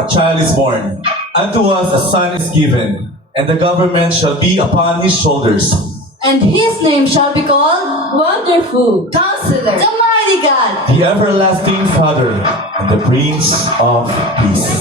a child is born, unto us a son is given, and the government shall be upon his shoulders. And his name shall be called Wonderful, Counselor, the Mighty God, The everlasting Father, and the Prince of Peace.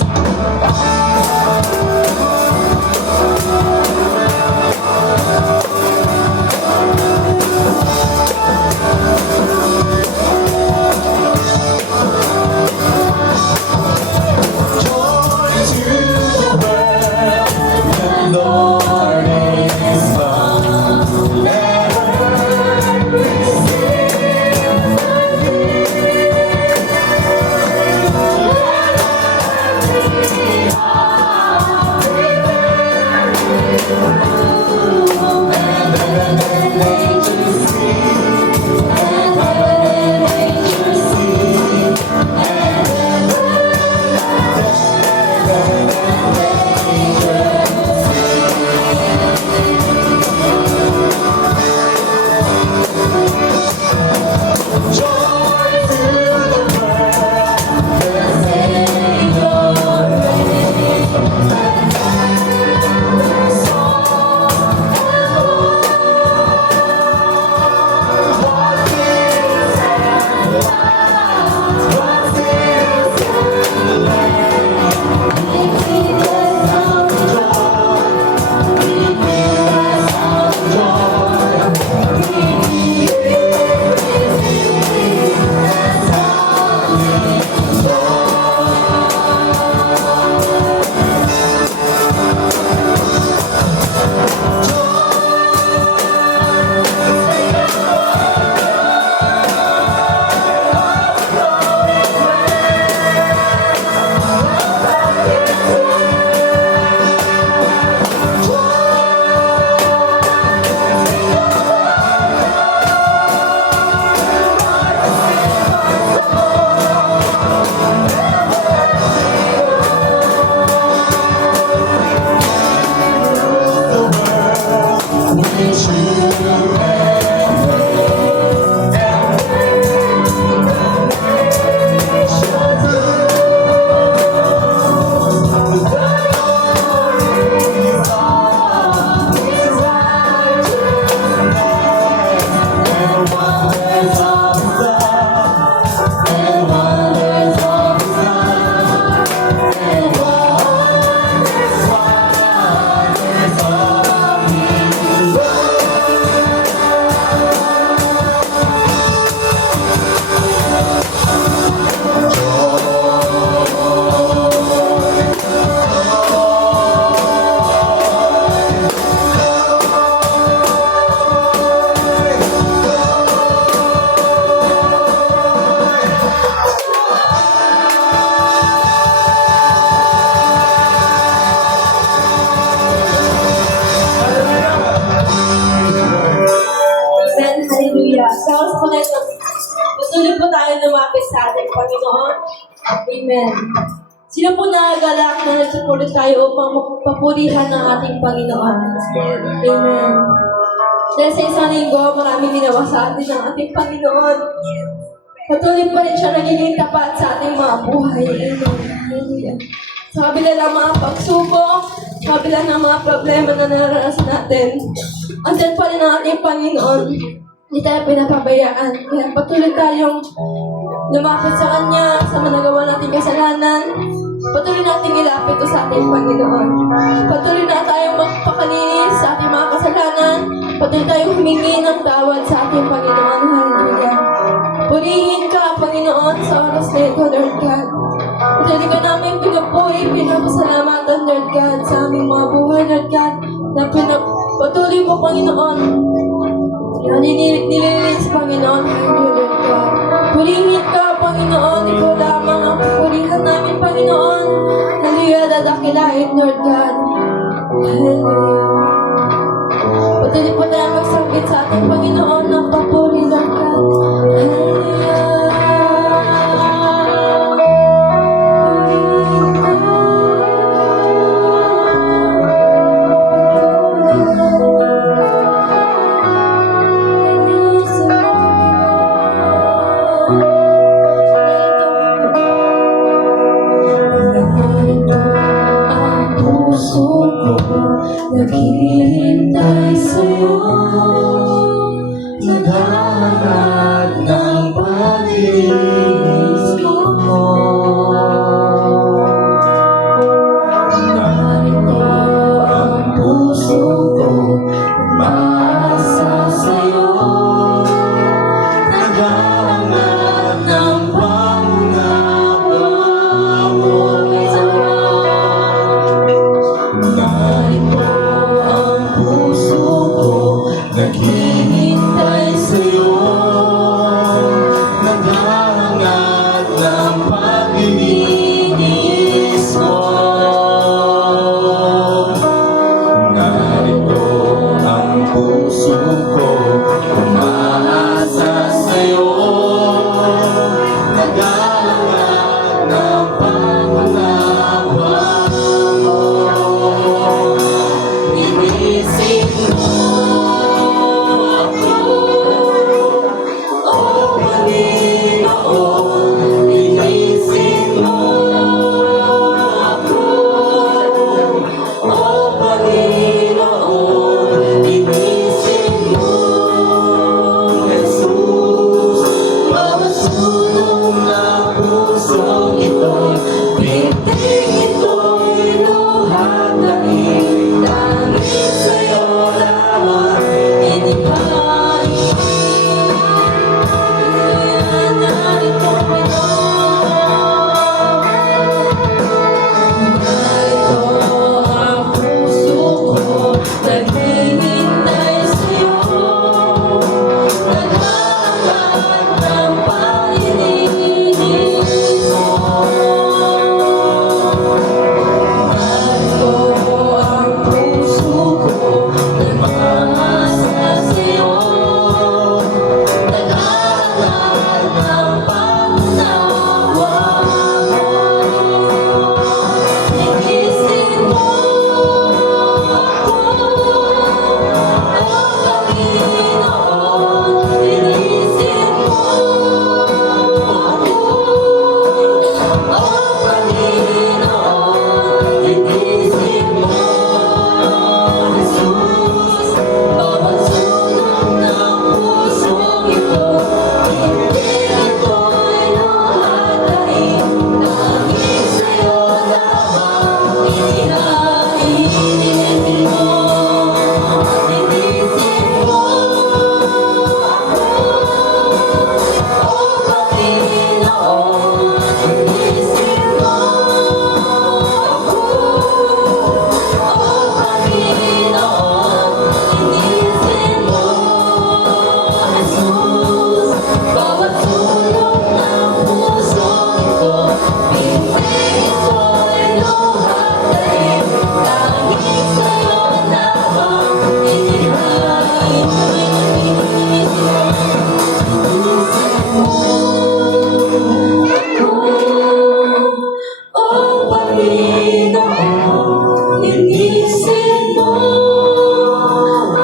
Amen. Hallelujah. Sa oras po na ito, patuloy po tayo lumapit sa ating Panginoon. Amen. Sino po nagagalak na nagsupulit tayo upang papurihan ng ating Panginoon? Amen. Dahil sa isang linggo, maraming ginawa sa atin ng ating Panginoon. Patuloy pa rin siya nagiging tapat sa ating mga buhay. Amen. Hallelujah. Sa kabila ng mga pagsubok, sa kabila ng mga problema na naranasan natin, andyan pa rin ang ating Panginoon. Hindi tayo pinapabayaan. Kaya patuloy tayong lumapit sa Kanya, sa managawa nating kasalanan. Patuloy nating ilapit ito sa ating Panginoon. Patuloy na tayong magpakalinis sa ating mga kasalanan. Patuloy tayong humingi ng tawad sa ating Panginoon. Hallelujah. Purihin ka, Panginoon, sa oras na ito, Lord God. Patuloy ka namin pinupuri, pinapasalamatan, Lord God, sa aming mga buhay, Lord God, na patuloy mo, Panginoon, na nililis, Panginoon, hallelujah, Lord God. Purihin ka, Panginoon, ikaw lamang ang purihan namin, Panginoon. Hallelujah, dadakilain, Lord God. Hallelujah. Patuloy po tayo magsambit sa ating Panginoon ng papuri, Lord God. Hallelujah. iniis mo. Narito ang puso ko, umaasa sa'yo. Naghahanap ng pangunawa mo. Narito ang puso ko, naghihintay sa'yo. Naghahangad ng pag-ibig mo. Narito ang puso ko, umaasa sa'yo. Naghahangad ng pangunawa mo. Inisin mo ako, O Panginoon. Inisin mo ako, O Panginoon. Inisin mo, Jesus. Bawat sulong ng pusong ito, piting ito'y luhatain. Dahil sa'yo lamang inihain. Narito ang puso ko, naghihintay sa'yo. Naghahanap ng pag-ibig mo. Narito ang puso ko, umaasa sa'yo. Naghahanap ng pangunawa mo. Inisin mo ako, O Panginoon. Inisin mo ako, O Panginoon. Inisin mo, Jesus. Bawat sulong ng pusong ito, piting ito'y luhatain. Dahil sa'yo lamang inihain. Inisin mo ako, O Panginoon. Inisin mo ako, O Panginoon. Inisin mo, Jesus. Bawat sulong ng pusong ito, piting ito'y luhatain. Dahil sa'yo lamang inihain. Inisin mo ako, O Panginoon. Inisin mo ako,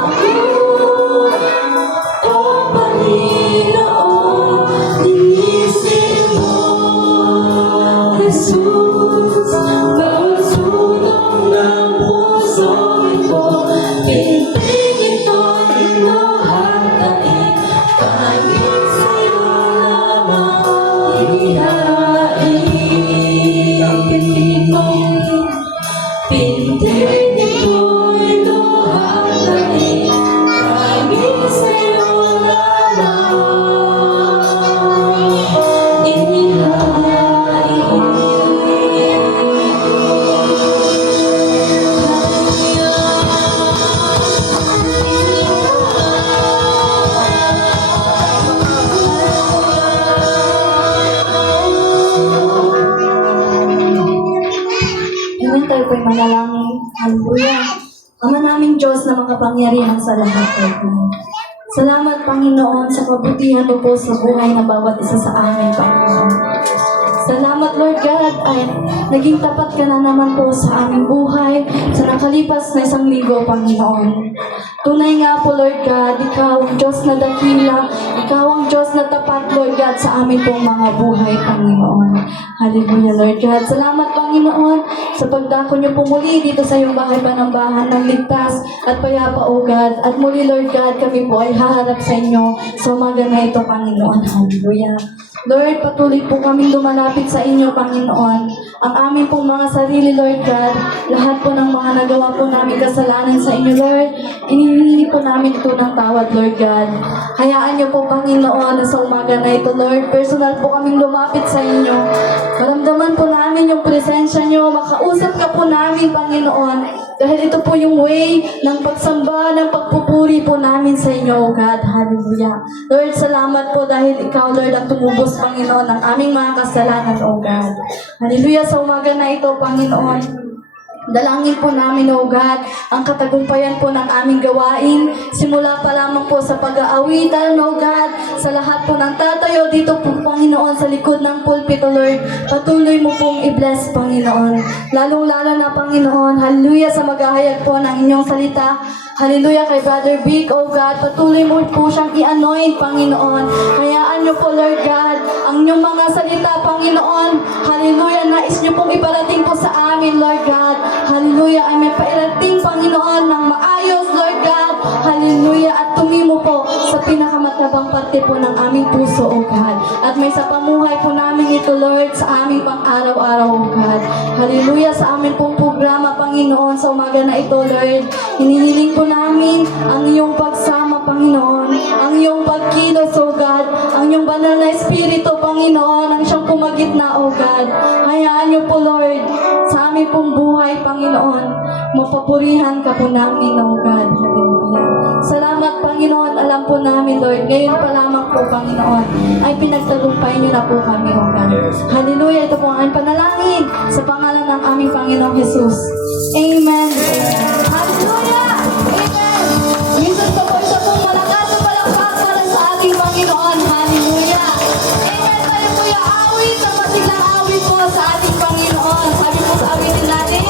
O Panginoon. Inisin mo, Jesus. Bawat sulong ng pusong ito, piting ito'y luhatain. Dahil sa'yo lamang inihain. Piting ito'y luhatain. Dahil sa'yo lamang Ngayon tayo po'y manalangin. Hallelujah. Ama naming Diyos na makapangyarihan sa lahat, Lord. Salamat, Panginoon, sa kabutihan mo po sa buhay ng bawat isa sa amin, Panginoon. Salamat, Lord God, ay naging tapat ka na naman po sa aming buhay sa nakalipas na 1 linggo, Panginoon. Tunay nga po, Lord God, Ikaw ang Diyos na dakila, Ikaw ang Diyos na tapat, Lord God, sa aming pong mga buhay, Panginoon. Hallelujah, Lord God. Salamat, Panginoon, sa pagdako niyo po muli dito sa iyong bahay panambahan ng ligtas at payapa, O God. At muli, Lord God, kami po ay haharap sa inyo sa umaga na ito, Panginoon. Hallelujah. Lord, patuloy po kaming lumalapit sa inyo, Panginoon. Ang aming pong mga sarili, Lord God, lahat po ng mga nagawa po namin kasalanan sa inyo, Lord, inihingi po namin ito ng tawad, Lord God. Hayaan niyo po, Panginoon, na sa umaga na ito, Lord, personal po kaming lumapit sa inyo. Maramdaman po namin yung presensya niyo, makausap ka po namin, Panginoon. Dahil ito po yung way ng pagsamba, ng pagpupuri po namin sa inyo, O God. Hallelujah. Lord, salamat po dahil ikaw, Lord, ang tumubos, Panginoon, ng aming mga kasalanan, O God. Hallelujah. Sa umaga na ito, Panginoon, dalangin po namin, O God, ang katagumpayan po ng aming gawain. Simula pa lamang po sa pag-aawitan, O God, sa lahat po ng tatayo dito po, Panginoon, sa likod ng pulpito, Lord. Patuloy mo pong i-bless, Panginoon. Lalong-lalo na, Panginoon, hallelujah, sa maghahayag po ng inyong salita. Hallelujah kay Brother Vic, O God. Patuloy mo po siyang i-anoint, Panginoon. Hayaan niyo po, Lord God, ang inyong mga salita, Panginoon. Hallelujah, nais niyo pong iparating po sa amin, Lord God. Hallelujah, ay may pairating, Panginoon, ng maayos, Lord God. Hallelujah, at tumimo po sa pinakamatabang parte po ng aming puso, O God. At may sa pamuhay po namin ito, Lord, sa aming pang-araw-araw, O God. Hallelujah, sa aming pong programa, Panginoon, sa umaga na ito, Lord. Hinihiling po namin ang iyong pagsama, Panginoon. Ang iyong pagkilos, O God. Ang iyong banal na espiritu, Panginoon, ang siyang pumagitna, O God. Hayaan niyo po, Lord, sa aming pong buhay, Panginoon. Mapapurihan ka po namin, O God. Hallelujah. Salamat, Panginoon. Alam po namin, Lord, ngayon pa lamang po, Panginoon, ay pinagtagumpay niyo na po kami, O God. Hallelujah. Ito po ang aming panalangin sa pangalan ng aming Panginoong Jesus. Amen. Hallelujah. Amen. Minsan pa po isa pong malakas na palakpak para sa ating Panginoon. Hallelujah. Amen. Tayo po yung awit, ang masiglang awit po sa ating Panginoon. Sabi po sa awitin natin,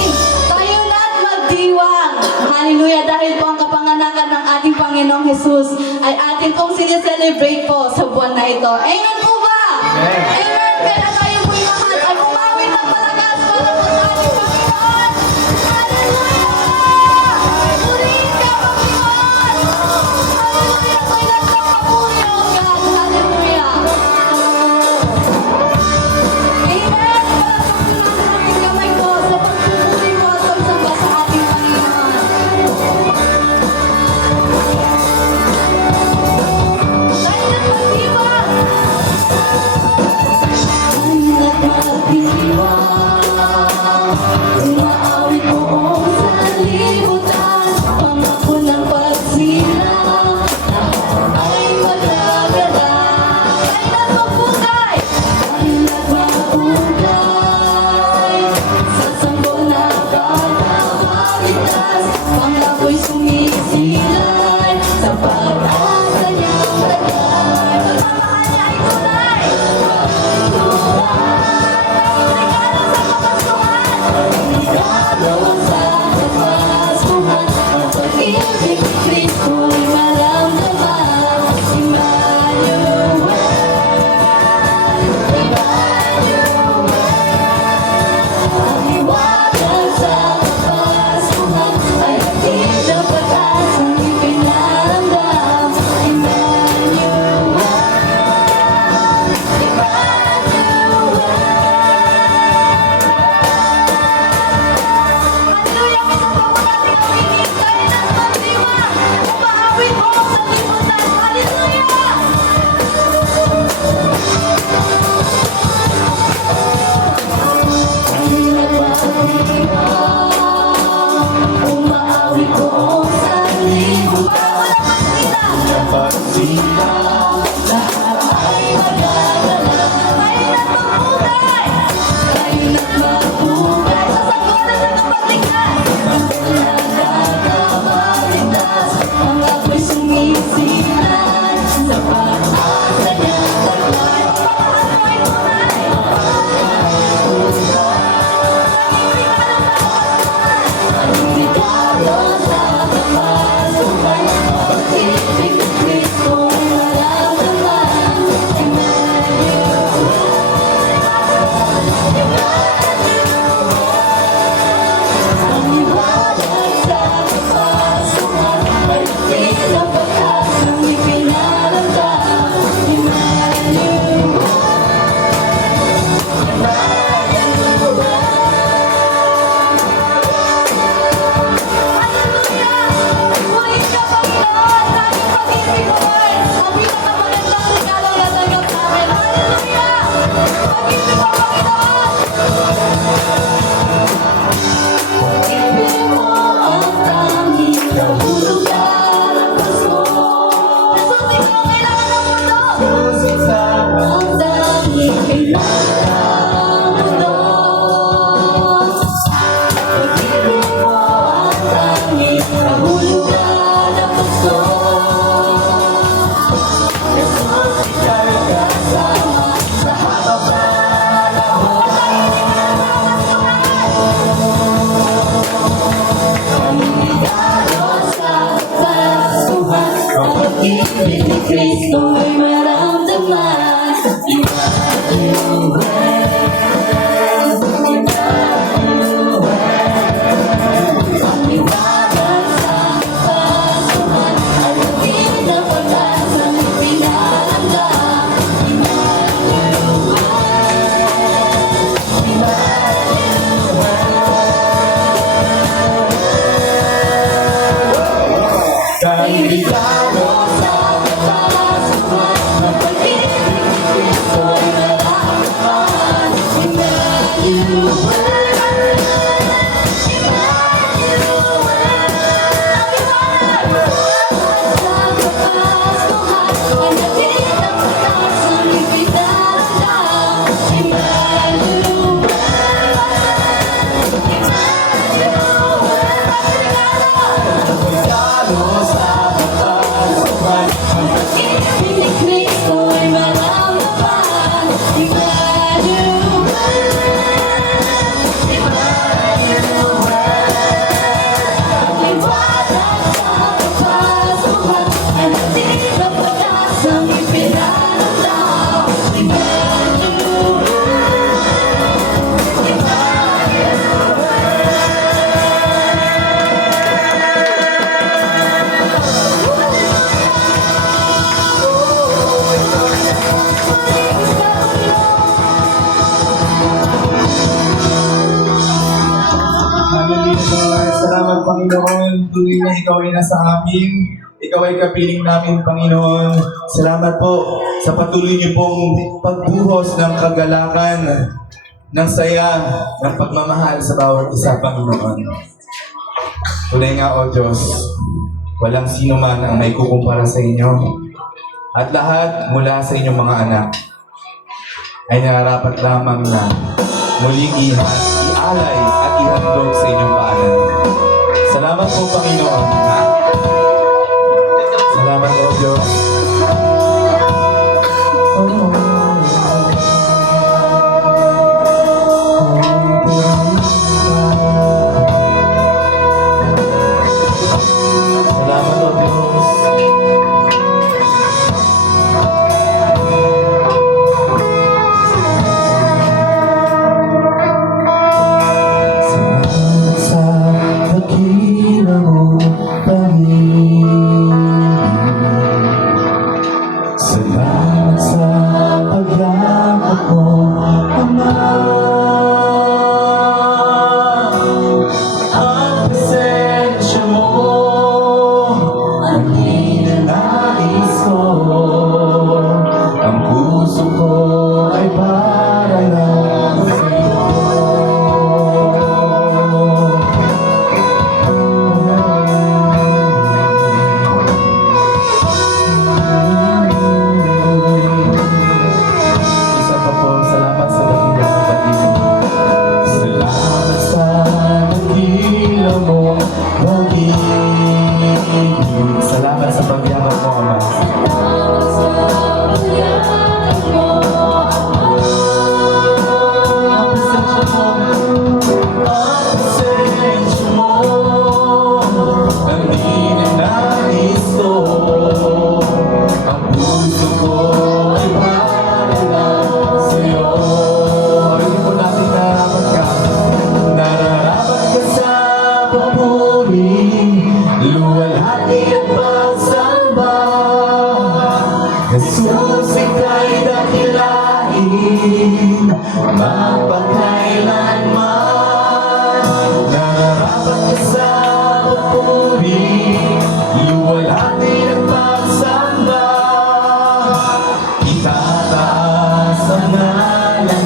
tayo na't magdiwang. Hallelujah. Dahil po ang kapanganakan ng ating Panginoong Jesus ay atin pong sineselebrate po sa buwan na ito. Amen po ba? Amen. Amen. Kaya tayo po yung lahat ay umawit ng malakas para po sa ating Panginoon. Hallelujah! Purihin ka, Panginoon! Hallelujah! May nagkakapuri, O God! Hallelujah! Amen! Palakpakan natin ang ating kamay po sa pagpupuri mo at pagsamba sa ating Panginoon. Tayo na't magdiwang! Pag-ibig mo ang tanging kahulugan ng puso. Nasusin mo ang kailangan ng mundo. Ang tanging kailangan ng mundo. Pag-ibig mo ang tanging kahulugan ng puso. Jesus, ika'y kasama sa Pamimigado sa kasuhan. Ang pag-ibig ni Kristo ay maramdaman. Emmanuel, Emmanuel. Pamiwagan sa kasuhan. Ang pag-ibig na pag-asang ipinalanggam. Emmanuel, Pamimigado sa kasuhan. Ang pag-ibig ni Kristo ay maramdaman. Emmanuel. Hallelujah, Lord. Salamat, Panginoon. Tuloy na ikaw ay nasa amin. Ikaw ay kapiling namin, Panginoon. Salamat po sa patuloy niyo pong pagbuhos ng kagalakan, ng saya, ng pagmamahal sa bawat isa, Panginoon. Tunay nga, O Diyos, walang sino man ang may kukumpara sa inyo. At lahat mula sa inyong mga anak ay nararapat lamang na muling ialay at ihandog sa inyong paanan. Salamat po, Panginoon. Salamat, O Diyos. Salamat, O Diyos. Salamat sa dakila mo, Panginoon. Salamat sa pagyakap mo, Ama. Ang presensya mo, ang ninanais ko. Ang puso ko ay para lang sa'yo. Isa pa po, salamat sa dakilang pag-ibig. Salamat sa dakilang mo, pag-ibig. Salamat sa pagyakap mo, Ama. Ang presensya mo, ang ninanais ko. Ang puso ko ay para lang sa'yo. Hindi po natin nararapat ka sa papuri, luwalhati at pagsamba. Jesus, ika'y dakilain, mapagkailanman. Nararapat ka sa papuri, luwalhati at pagsamba. Itataas ang ngalan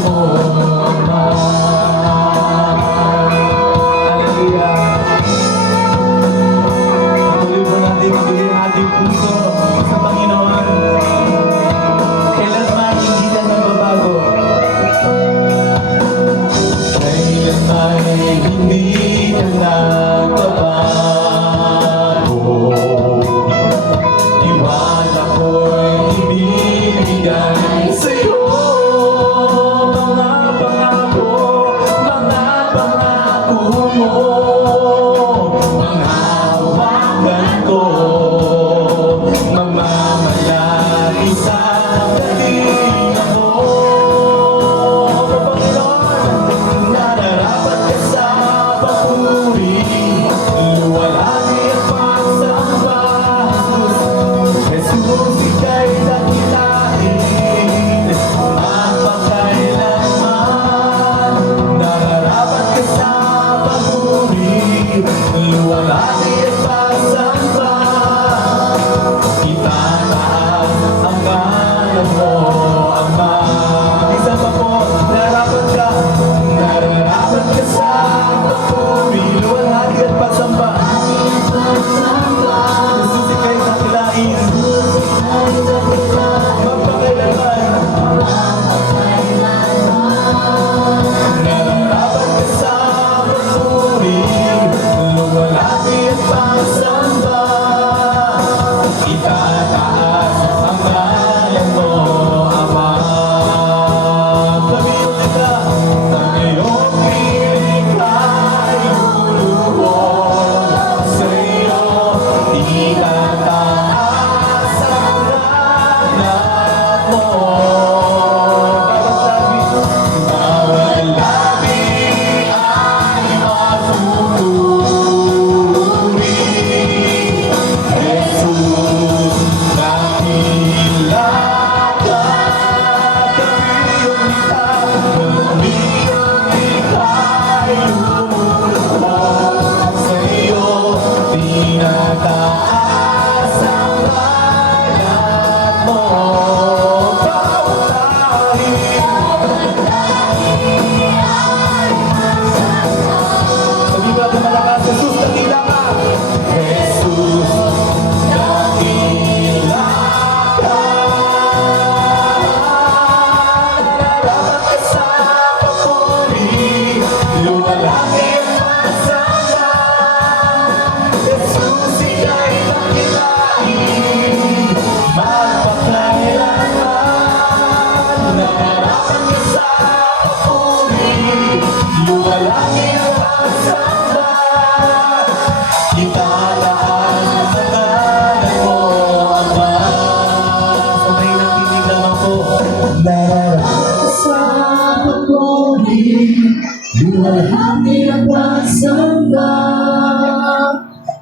Luwalhati ang pagsamba,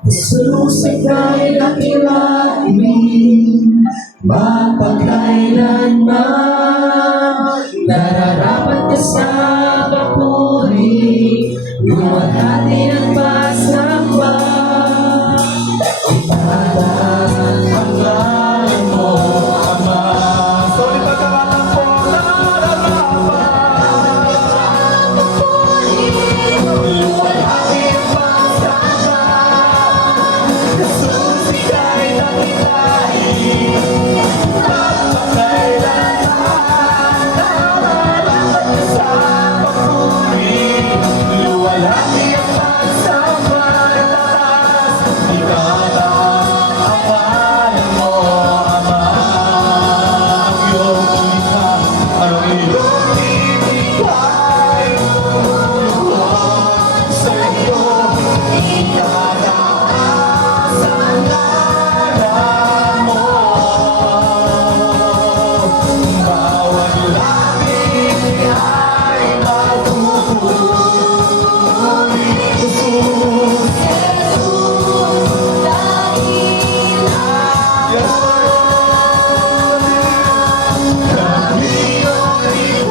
Jesus ay kailanganin, mapagkailanman. Nararapat ka sa papuri, luwalhati ang pagsamba. Itaas ang pangalan mo, Ama. Sulit na kamatan po, nararapat. Luwalhati ang pagsamba, Jesus ika'y dakilain, mapagkailanman. Nararapat ka sa papuri, luwalhati ang pagsamba. Itaas ang pangalan mo, Ama. Ang iyong tulikha, ang iyong ibigay, lumuhod sa iyo. Itataas ang ngalan mo. Bawat langit ay magpupuri. Jesus, yes, kami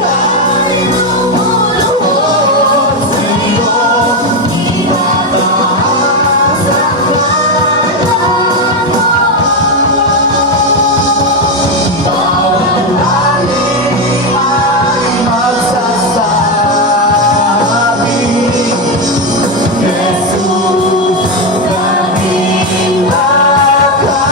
ay lumuhod sa iyo. Itataas ang ngalan mo. Bawat langit ay magsasabi, Jesus, kanila ka.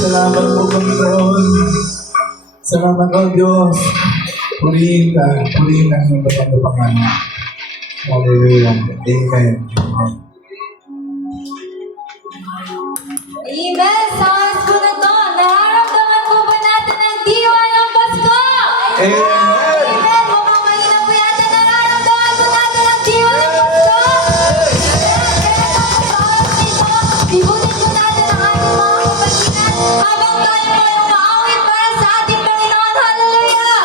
Salamat po, Panginoon. Salamat po, Diyos. Purihin ka. Purihin ang iyong batang na pangalan. Hallelujah. Amen. Amen! Sa oras po na to, nararamdaman po ba natin ang diwa ng Pasko? Amen. Amen! Mukhang mahina po yata nararamdaman po natin ang diwa ng Pasko. Kaya sa oras nito, ibutin po natin ang ating mga kapaginan habang tayo po ay umaawit para sa ating Panginoon. Hallelujah!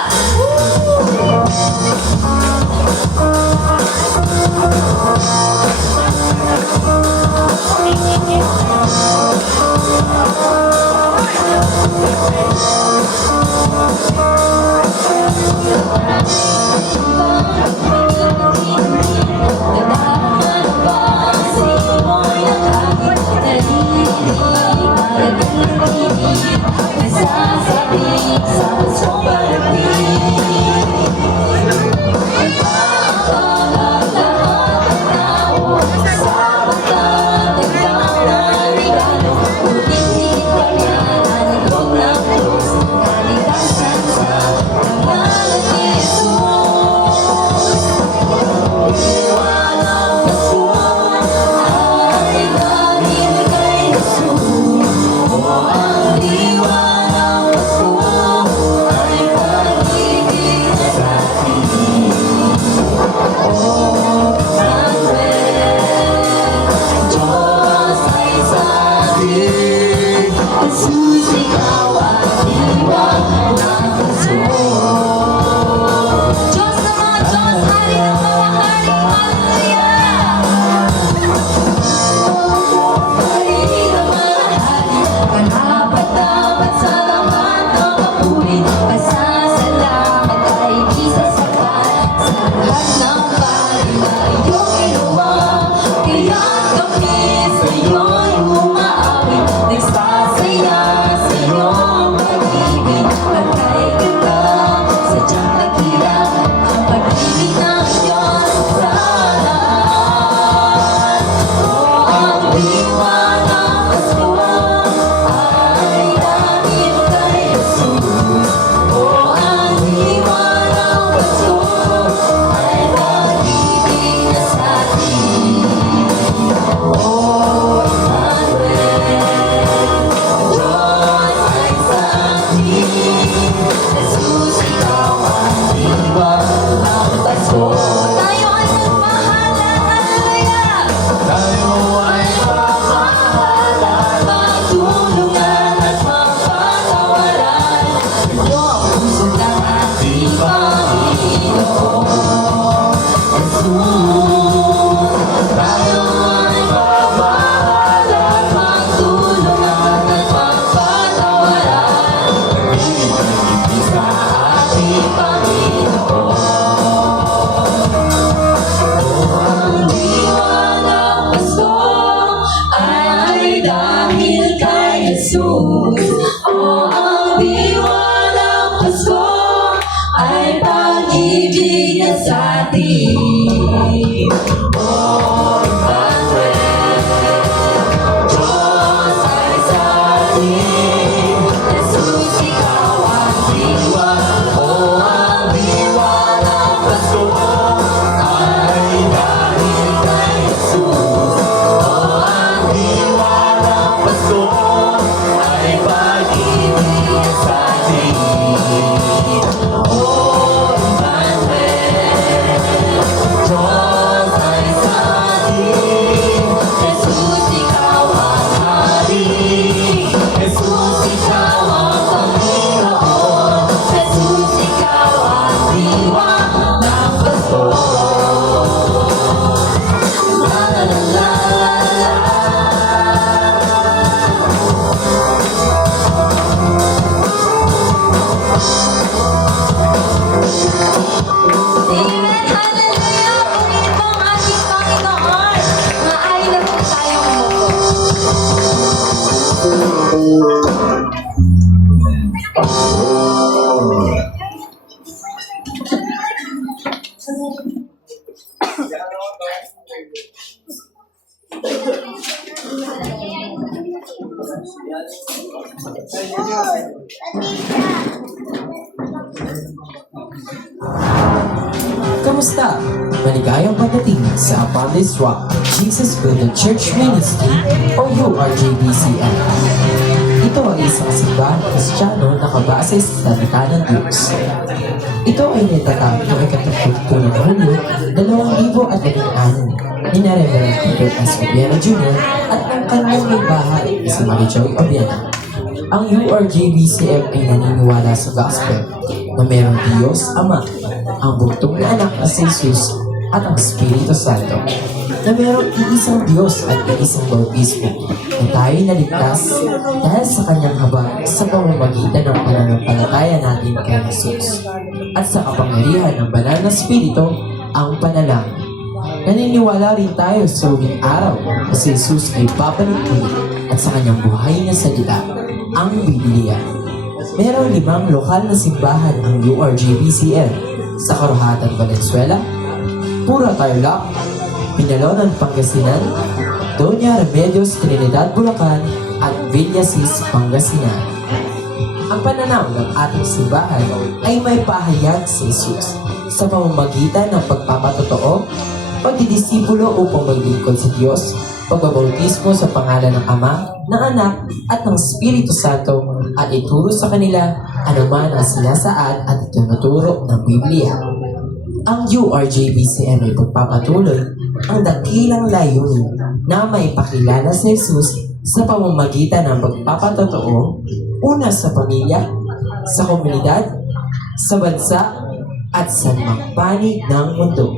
Oh, Emmanuel, Diyos ay sa atin. Jesus, ikaw ang diwa. Oh, ang diwa ng Pasko ay dahil kay Jesus. Oh, ang diwa ng Pasko ay pag-ibig sa atin. Oh, Emmanuel, Diyos ay sa atin. Jesus, ikaw ang hari. Jesus, ikaw ang Panginoon. Jesus, ikaw ang diwa ng Pasko. La la la la la Amen! Hallelujah! Purihin po ang ating Panginoon. Maaari na po tayong umupo. Kamusta? Maligayang pagdating sa Upon This Rock, Jesus Building Church Ministry o URJBCM. Ito ay isang simbahang Kristiyano na kabase sa salita ng Diyos. Ito ay nitatag noong ika-32 ng Hulyo, 2016 ni na Reverend Peter S. Obiena Jr. at ang kanyang may bahay na si Marijoy Obiena. Ang URJBCM ay naniniwala sa gospel na mayroong Diyos Ama, ang bugtong na anak na si Jesus at ang Espiritu Santo, na mayroong iisang Diyos at iisang bautismo na tayo naligtas dahil sa kanyang habag sa pamamagitan ng pananampalataya natin kay Jesus at sa kapangyarihan ng banal na Espiritu, ang panalangin. Naniniwala rin tayo sa huling araw na si Jesus ay babalik muli at sa kanyang buhay na salita, ang Biblia. Mayroong 5 lokal na simbahan ang URJBCM sa Karuhatan, Valenzuela, Pura, Tarlac, Pinalonan, Pangasinan, Doña Remedios, Trinidad, Bulacan, at Villasis, Pangasinan. Ang pananaw ng ating simbahan ay may pahayag sa Jesus sa pamamagitan ng pagpapatotoo, pagdidisipulo upang maglingkod sa Diyos, pagbabautismo sa pangalan ng Ama, ng Anak, at ng Espiritu Santo, at ituro sa kanila anuman ang sinasaad at itinuturo ng Biblia. Ang URJBCM ay pagpapatuloy ang dakilang layunin na maipakilala sa Jesus sa pamamagitan ng pagpapatotoo, una sa pamilya, sa komunidad, sa bansa, at sa mga panig ng mundo.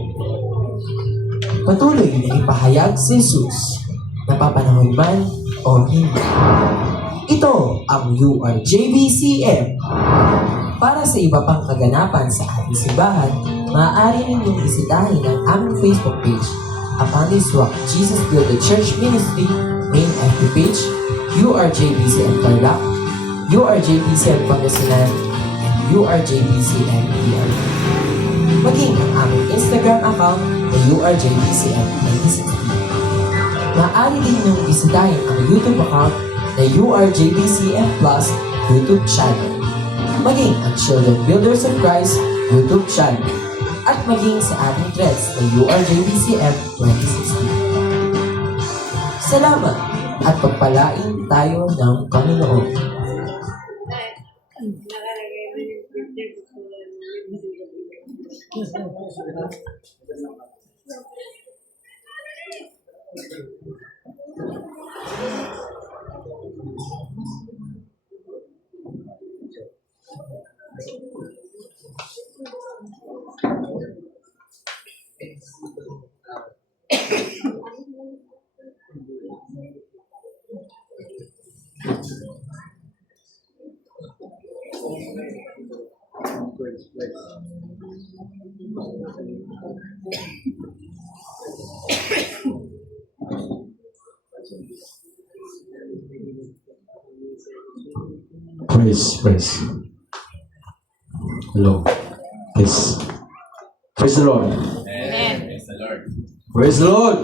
Patuloy na ipahayag si Jesus, napapanahon man o hindi. Ito ang URJBCM. Para sa iba pang kaganapan sa ating simbahan, maaari ninyong bisitahin ang aming Facebook page, Upon This Rock, Jesus Building Church Ministry, main FB page, URJBCM Tarlac, URJBCM Pangasinan, and URJBCM PR. Maging ang aming Instagram account na URJBCM 2016. Maaari din ninyong bisitahin ang YouTube account na URJBCM Plus YouTube channel. Maging ang Children Builders of Christ YouTube channel. At maging sa ating threads na URJBCM 2016. Salamat at pagpalain tayo ng Panginoon. Praise. Hello. Praise the Lord. Praise the Lord!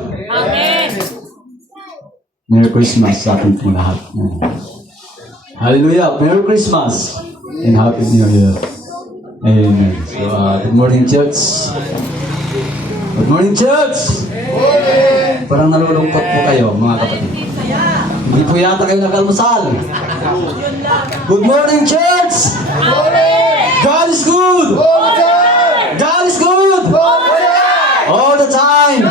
Merry Christmas sa ating pong lahat. Hallelujah! Merry Christmas and Happy New Year. Amen. So, good morning, church. Good morning, church! Parang nalulungkot po kayo, mga kapatid. Hindi po yata kayo nag-almusal. Good morning, church! God is good! God is good! All the time!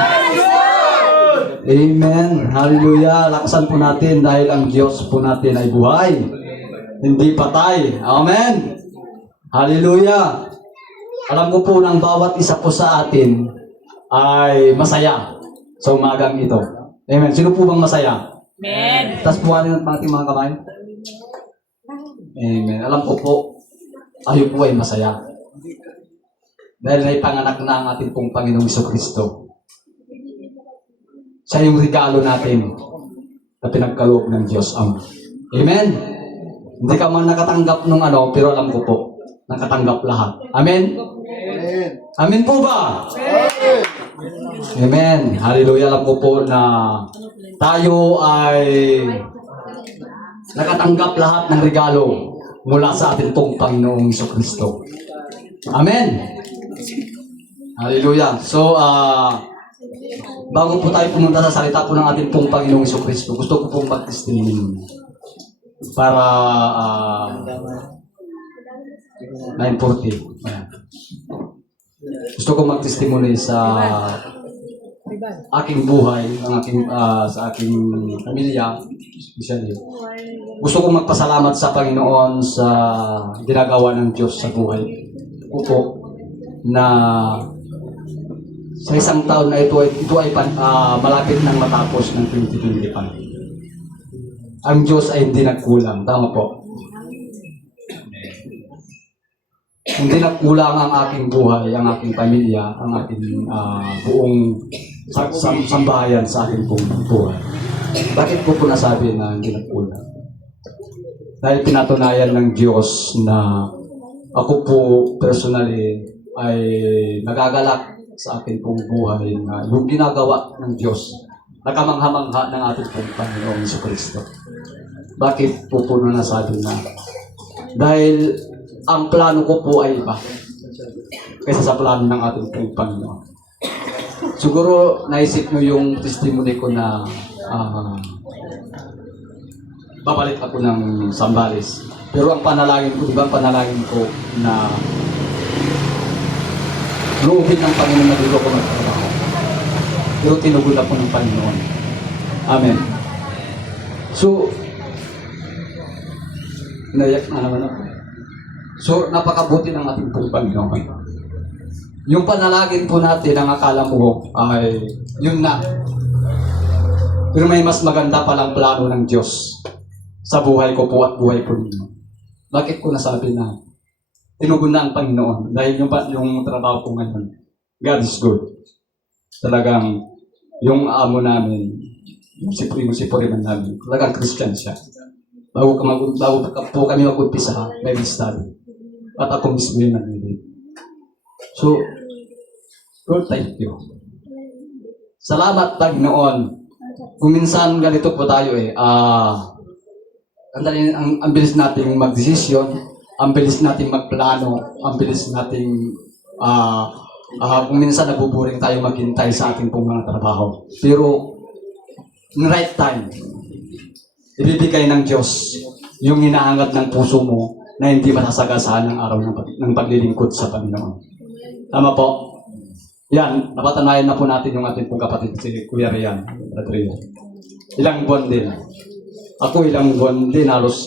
Amen. Hallelujah. Lakasan po natin dahil ang Diyos po natin ay buhay. Hindi patay. Amen. Hallelujah. Alam ko po ng bawat isa po sa atin ay masaya sa umagang ito. Amen. Sino po bang masaya? Amen. Tapos buhanin ang ating mga kamay. Amen. Alam ko po, tayo po ay masaya. Dahil naipanganak na ang ating pong Panginoong Jesucristo. Siya yung regalo natin na pinagkaloob ng Diyos Ama. Amen? Hindi ka man nakatanggap ng ano, pero alam ko po, nakatanggap lahat. Amen? Amen po ba? Amen. Hallelujah. Alam ko po na tayo ay nakatanggap lahat ng regalo mula sa ating pong Panginoong Jesucristo. Amen? Hallelujah. So, bago po tayo pumunta sa salita po ng ating pong Panginoong Jesucristo, gusto ko pong mag-testimony para 9:40. Ayan. Gusto ko mag-testimony sa aking buhay, sa aking pamilya, especially. Gusto kong magpasalamat sa Panginoon sa ginagawa ng Diyos sa buhay ko po, na sa isang taon na ito ay malapit nang matapos ng 2025. Ang Diyos ay hindi nagkulang. Tama po. Hindi nagkulang ang aking buhay, ang aking pamilya, ang aking buong sambahayan sa aking buhay. Bakit ko po nasabi na hindi nagkulang? Dahil pinatunayan ng Diyos na ako po personally ay nagagalak sa ating pong buhay na yung ginagawa ng Diyos na kamangha-mangha ng ating pong Panginoong Jesucristo. Bakit po po nasabi na? Dahil ang plano ko po ay iba kaysa sa plano ng ating pong Panginoon. Siguro naisip nyo yung testimony ko na babalik ako ng Zambales. Pero ang panalangin ko, ibang panalangin ko na loobin ng Panginoon na dito ko magtrabaho. Pero tinugon ako ng Panginoon. Amen. So, nayak na naman ako. So, napakabuti ng ating pong Panginoon. Yung panalangin po natin, ang akala mo ay yun na. Pero may mas maganda palang plano ng Diyos sa buhay ko po at buhay ko ninyo. Bakit ko nasabi na tinugon na ang Panginoon? Dahil yung trabaho ko ngayon, God is good. Talagang yung amo namin, yung sipuri-man namin, talagang Christian siya. Bago po kami mag-umpisa, may study. At ako mismo yung nag-lead. So, Lord, thank you. Salamat, Panginoon. Kung minsan ganito po tayo ang bilis nating mag-desisyon, ang bilis nating magplano, ang bilis nating kung minsan nabuburing tayo maghintay sa ating pong mga trabaho. Pero, in right time, ibibigay ng Diyos yung hinahangat ng puso mo na hindi masasagasaan ng araw ng paglilingkod sa Panginoon. Tama po? Yan, napatanayan na po natin yung ating pong kapatid, si Kuya Rian, Rodrigo. Ilang buwan din. Ako ilang buwan din, halos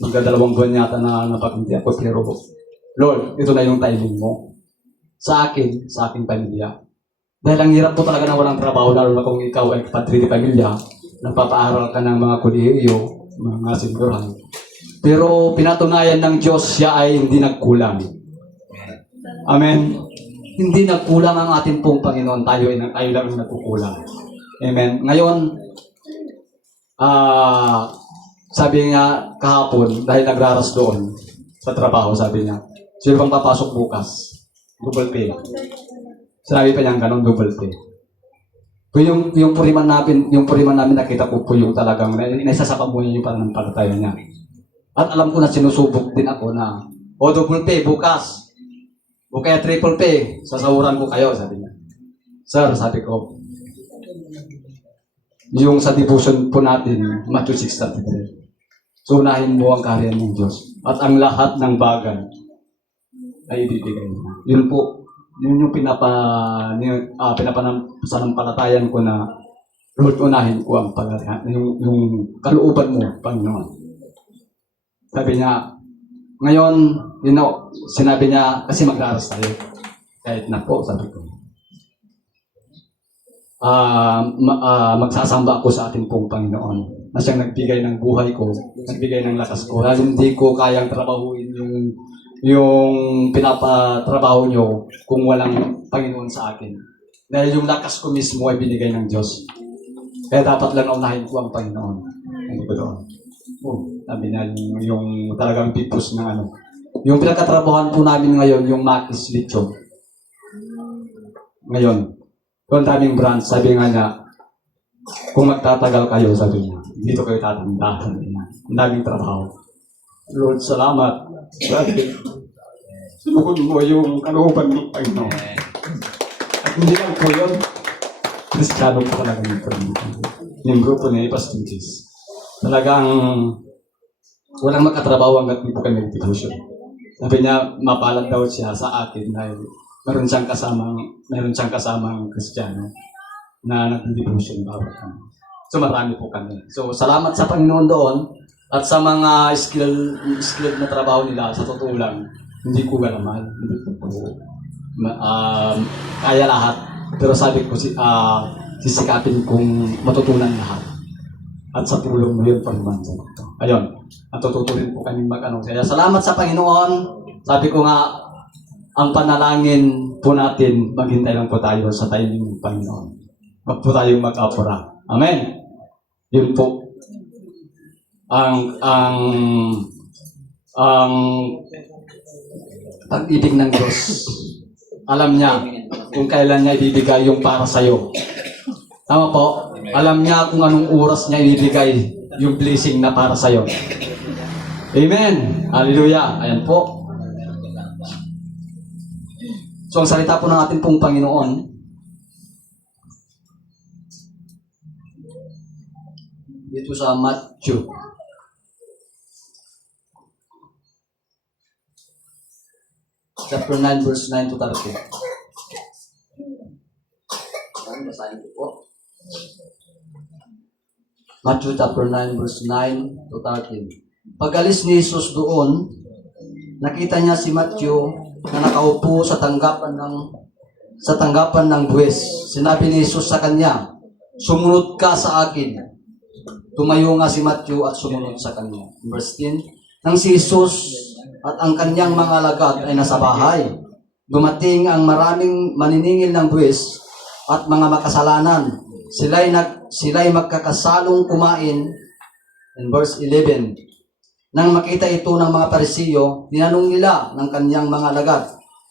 magdadalawang buwan yata na napaghinti ako. Pero, Lord, ito na yung timing mo. Sa aking pamilya. Dahil ang hirap po talaga na walang trabaho, lalo na kung ikaw ay padre de pamilya, nagpapaaral ka ng mga kolehiyo, mga sinduran. Pero pinatunayan ng Diyos, siya ay hindi nagkulang. Amen. Hindi nagkulang ang ating pong Panginoon. Tayo lang ang nagkukulang. Amen. Ngayon, sabi nga kahapon, dahil nagraras doon sa trabaho, sabi niya, sino bang papasok bukas? Google Pay. Sinabi pa niya ganun, double pay. Yung puriman namin nakita ko po yung talagang naisasaka mo yung pananampalataya niya. At alam ko na sinusubok din ako na, double pay bukas. O kaya triple pay, sasahuran ko kayo, sabi niya. Sir, sabi ko, yung sa devotion po natin, Matthew 6:33. Sunahin mo ang kaharian ng Diyos at ang lahat ng bagay ay ibibigay mo. Yun po, yun yung pinapanampalatayaan ko na Lord, unahin ko ang yung kalooban mo, Panginoon. Sabi niya, ngayon, sinabi niya, kasi mag-aaras tayo. Kahit na po, sabi ko. Magsasamba ako sa ating pong Panginoon na siyang nagbigay ng buhay ko, nagbigay ng lakas ko. Dahil hindi ko kayang trabahuin yung pinapatrabaho nyo kung walang Panginoon sa akin. Dahil yung lakas ko mismo ay binigay ng Diyos. Kaya dapat lang unahin ko ang Panginoon. Ano ba doon? Sabi niya, yung talagang pipos ng ano. Yung pinagkatrabahan po namin ngayon, yung Makis Licho. Ngayon, kung daming branch, sabi nga niya, kung magtatagal kayo, sabi niya, dito kayo tatanda, sabi niya. Ang daming trabaho. Lord, salamat. Sinukod mo yung kalooban ng Panginoon. At hindi lang po yun. Kristiyano po talaga yung Panginoon. Yung grupo niya, Ipastutis. Talagang walang makatrabaho hanggat hindi po kami nag-devotion. Sabi niya, mapalad daw siya sa akin dahil meron siyang kasamang Kristiyano na nag-devotion bawat kami. So marami po kami. So salamat sa Panginoon doon at sa mga skilled na trabaho nila, sa totoo lang, hindi ko galaman, hindi ko kaya lahat. Pero sabi ko, sisikapin kong matutunan lahat. At sa tulong mo yun, Panginoon. Ayun, natututunin po kami mag-ano. Kaya salamat sa Panginoon. Sabi ko nga, ang panalangin po natin, maghintay lang po tayo sa timing ng Panginoon. Wag po tayong mag-apura. Amen. Yun po. Ang pag-ibig ng Diyos. Alam niya kung kailan niya ibibigay yung para sa'yo. Tama po? Alam niya kung anong oras niya ibibigay yung blessing na para sa'yo. Amen. Hallelujah. Ayan po. So, ang salita po ng ating pong Panginoon, dito sa Matthew. Chapter 9, verse 9 to 13. Basahin ko po. Matthew chapter 9, verse 9 to 13. Pag-alis ni Jesus doon, nakita niya si Matthew na nakaupo sa tanggapan ng buwis. Sinabi ni Jesus sa kanya, "Sumunod ka sa akin." Tumayo nga si Matthew at sumunod sa kanya. Verse 10. Nang si Jesus at ang kanyang mga alagad ay nasa bahay, dumating ang maraming maniningil ng buwis at mga makasalanan. Sila'y magkakasalong kumain. In verse 11. Nang makita ito ng mga Parisiyo, tinanong nila ng kanyang mga alagad,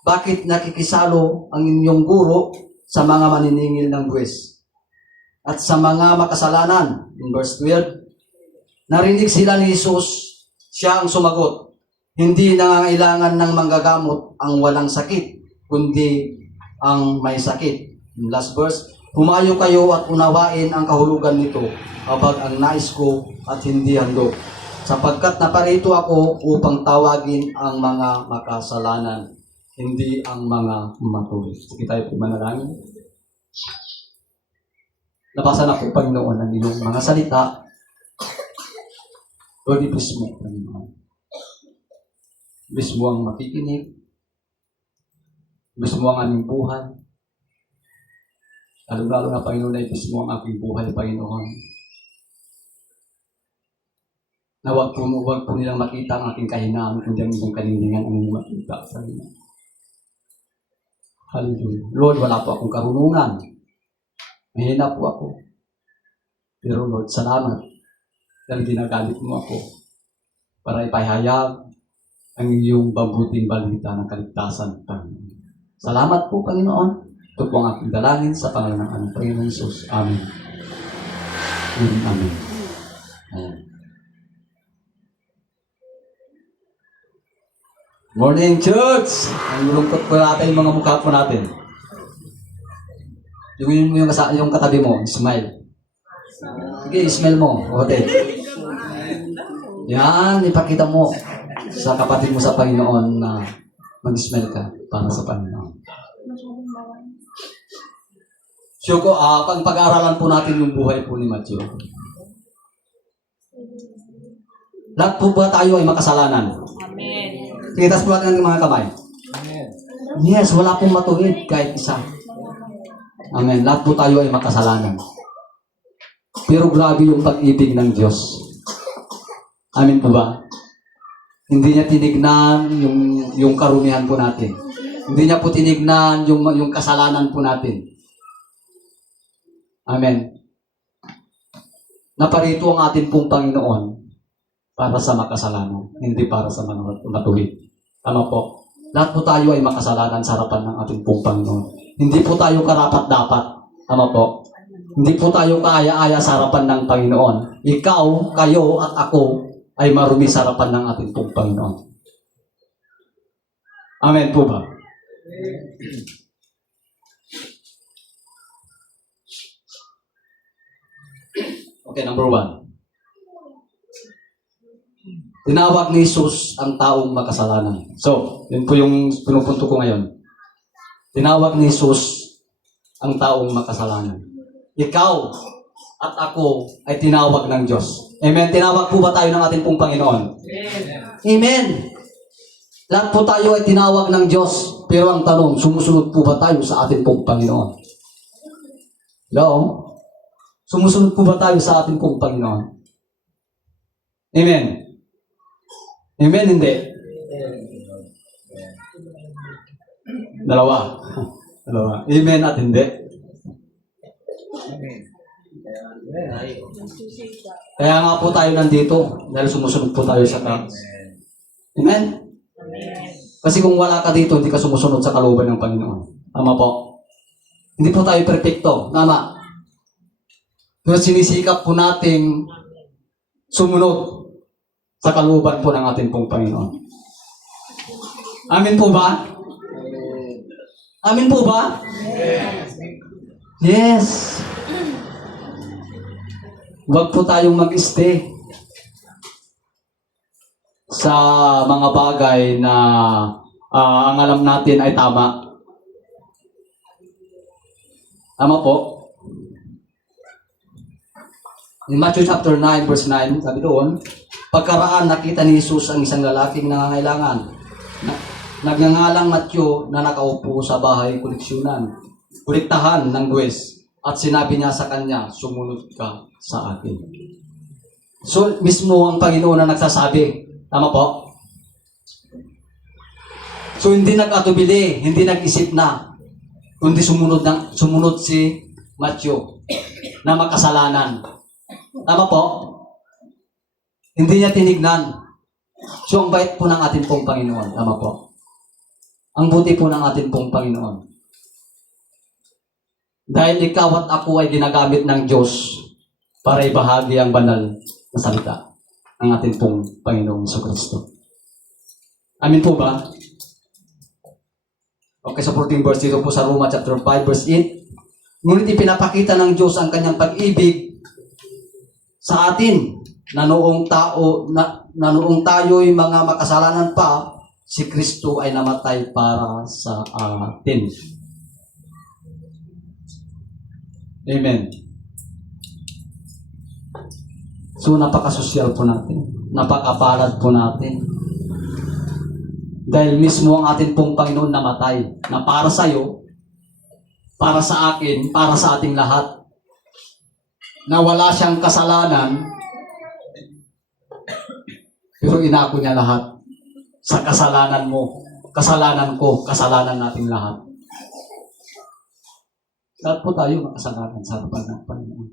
"Bakit nakikisalo ang inyong guro sa mga maniningil ng buwis at sa mga makasalanan?" In verse 12. Narinig sila ni Jesus, siya ang sumagot, "Hindi nangangailangan ng manggagamot ang walang sakit, kundi ang may sakit." In last verse, "Humayo kayo at unawain ang kahulugan nito, habang ang nais ko at hindi handog. Sapagkat naparito ako upang tawagin ang mga makasalanan, hindi ang mga matuloy." Sige tayo po manalangin. Nabasa na po, Panginoon, ang iyong mga salita. Lord, iblis mo, Panginoon. Iblis mo ang makikinig. Iblis mo ang aming buhay. Lalo-lalo na, Panginoon, na iblis mo ang aking buhay, Panginoon. Na wag po nilang makita ang aking kahinaan, kundi ang iyong kalilingan ang iyong makita, Panginoon. Hallelujah. Lord, wala po akong karunungan. Mahina po ako. Pero Lord, salamat dahil ginagamit mo ako para ipahayag ang iyong mabuting balita ng kaligtasan, Panginoon. Salamat po, Panginoon. Ito po ang aking dalangin sa pangalan ng aming Panginoon Jesus. Amen. Amen. Ayan. Morning, church! Ang lulungkot po natin yung mga mukha po natin. Yung katabi mo, smile. Sige, smile mo. Okay. Yan, ipakita mo sa kapatid mo sa Panginoon na mag-smile ka para sa Panginoon. So, pag-aaralan po natin yung buhay po ni Matthew. Lahat po ba tayo ay makasalanan? Amen. Tigitas po natin ang mga kamay. Yes, wala pong matuwid kahit isa. Amen. Lahat po tayo ay makasalanan. Pero grabe yung pag-ibig ng Diyos. Amen po ba? Hindi niya tinignan yung karumihan po natin. Hindi niya po tinignan yung kasalanan po natin. Amen. Naparito ang atin pong Panginoon para sa makasalanan, hindi para sa mga matuwid. Tama po. Lahat po tayo ay makasalanan sa harapan ng ating pong Panginoon. Hindi po tayo karapat-dapat. Tama po. Hindi po tayo kaaya-aya sa harapan ng Panginoon. Ikaw, kayo, at ako ay marumi sa harapan ng ating pong Panginoon. Amen po ba? Okay, number 1. Tinawag ni Jesus ang taong makasalanan. So, yun po yung pinupunto ko ngayon. Tinawag ni Jesus ang taong makasalanan. Ikaw at ako ay tinawag ng Diyos. Amen. Tinawag po ba tayo ng ating pong Panginoon? Amen. Lahat po tayo ay tinawag ng Diyos. Pero ang tanong, sumusunod po ba tayo sa ating pong Panginoon? Hello? Sumusunod po ba tayo sa ating pong Panginoon? Amen. Amen, hindi. Dalawa. Amen at hindi. Kaya nga po tayo nandito dahil sumusunod po tayo sa Christ. Amen? Kasi kung wala ka dito, hindi ka sumusunod sa kalooban ng Panginoon. Tama po. Hindi po tayo perfecto. Tama. Pero sinisikap po nating sumunod sa kalooban po ng ating pong Panginoon. Amin po ba? Amin po ba? Yes. Huwag po tayong mag-stay sa mga bagay na ang alam natin ay tama. Tama po. In Matthew chapter 9, verse 9, sabi doon, pagkaraan nakita ni Jesus ang isang lalaking nangangailangan. Nagngangalang Matthew na nakaupo sa bahay kuliktahan ng buwis. At sinabi niya sa kanya, sumunod ka sa akin. So, mismo ang Panginoon na nagsasabi. Tama po? So, hindi nag-atubili, hindi nag-isip na, kundi sumunod si Matthew na makasalanan. Tama po? Hindi niya tinignan. So, ang bait po ng ating pong Panginoon. Tama po? Ang buti po ng ating pong Panginoon. Dahil ikaw at ako ay ginagamit ng Diyos para ibahagi ang banal na salita ng ating pong Panginoong Jesucristo. Amin po ba? Okay, sa 14 verse dito po sa Roma chapter 5 verse 8. Ngunit ipinapakita ng Diyos ang kanyang pag-ibig sa atin na noong tayo'y mga makasalanan pa, si Kristo ay namatay para sa atin. Amen. So, napakasosyal po natin. Napakapalad po natin. Dahil mismo ang ating pong Panginoon namatay na para sa iyo, para sa akin, para sa ating lahat. Na wala siyang kasalanan, pero inako niya lahat. Sa kasalanan mo, kasalanan ko, kasalanan nating lahat. Lahat po tayo makasalanan sa harapan ng Panginoon.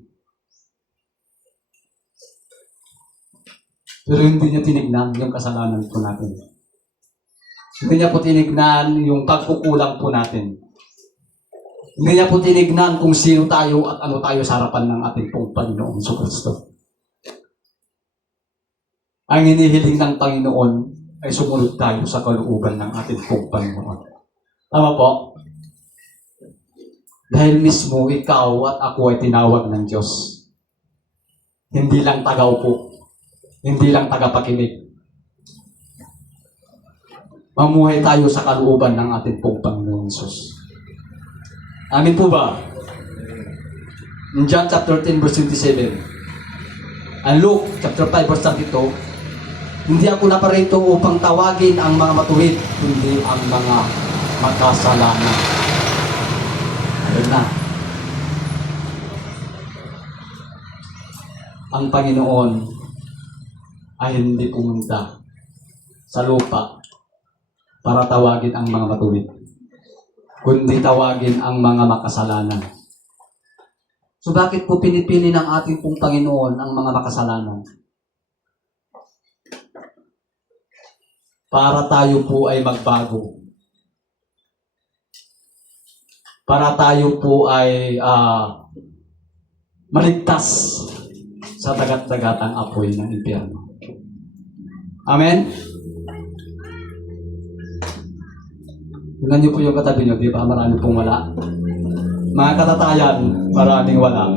Pero hindi niya tinignan yung kasalanan po natin. Hindi niya po tinignan yung pagkukulang po natin. Hindi niya po tinignan kung sino tayo at ano tayo sa harapan ng ating pong Panginoon sa Kristo. Ang hinihiling ng Panginoon ay sumunod tayo sa kalooban ng ating pong Panginoon. Tama po? Dahil mismo ikaw at ako ay tinawag ng Diyos. Hindi lang tagaupo. Hindi lang tagapakinig. Mamuhay tayo sa kalooban ng ating pong Panginoon Jesus. Amin po ba? In John chapter 10 verse 27. And Luke chapter 5 verse 32. Hindi ako naparito upang tawagin ang mga matuwid, kundi ang mga makasalanan. Ayun na. Ang Panginoon ay hindi pumunta sa lupa para tawagin ang mga matuwid, kundi tawagin ang mga makasalanan. So bakit po pinipili ng ating pong Panginoon ang mga makasalanan? Para tayo po ay magbago. Para tayo po ay maligtas sa dagat-dagatang apoy ng impyerno. Amen? Tingnan niyo po yung katabi niyo, di ba? Marami pong wala. Mga katatayan, maraming wala.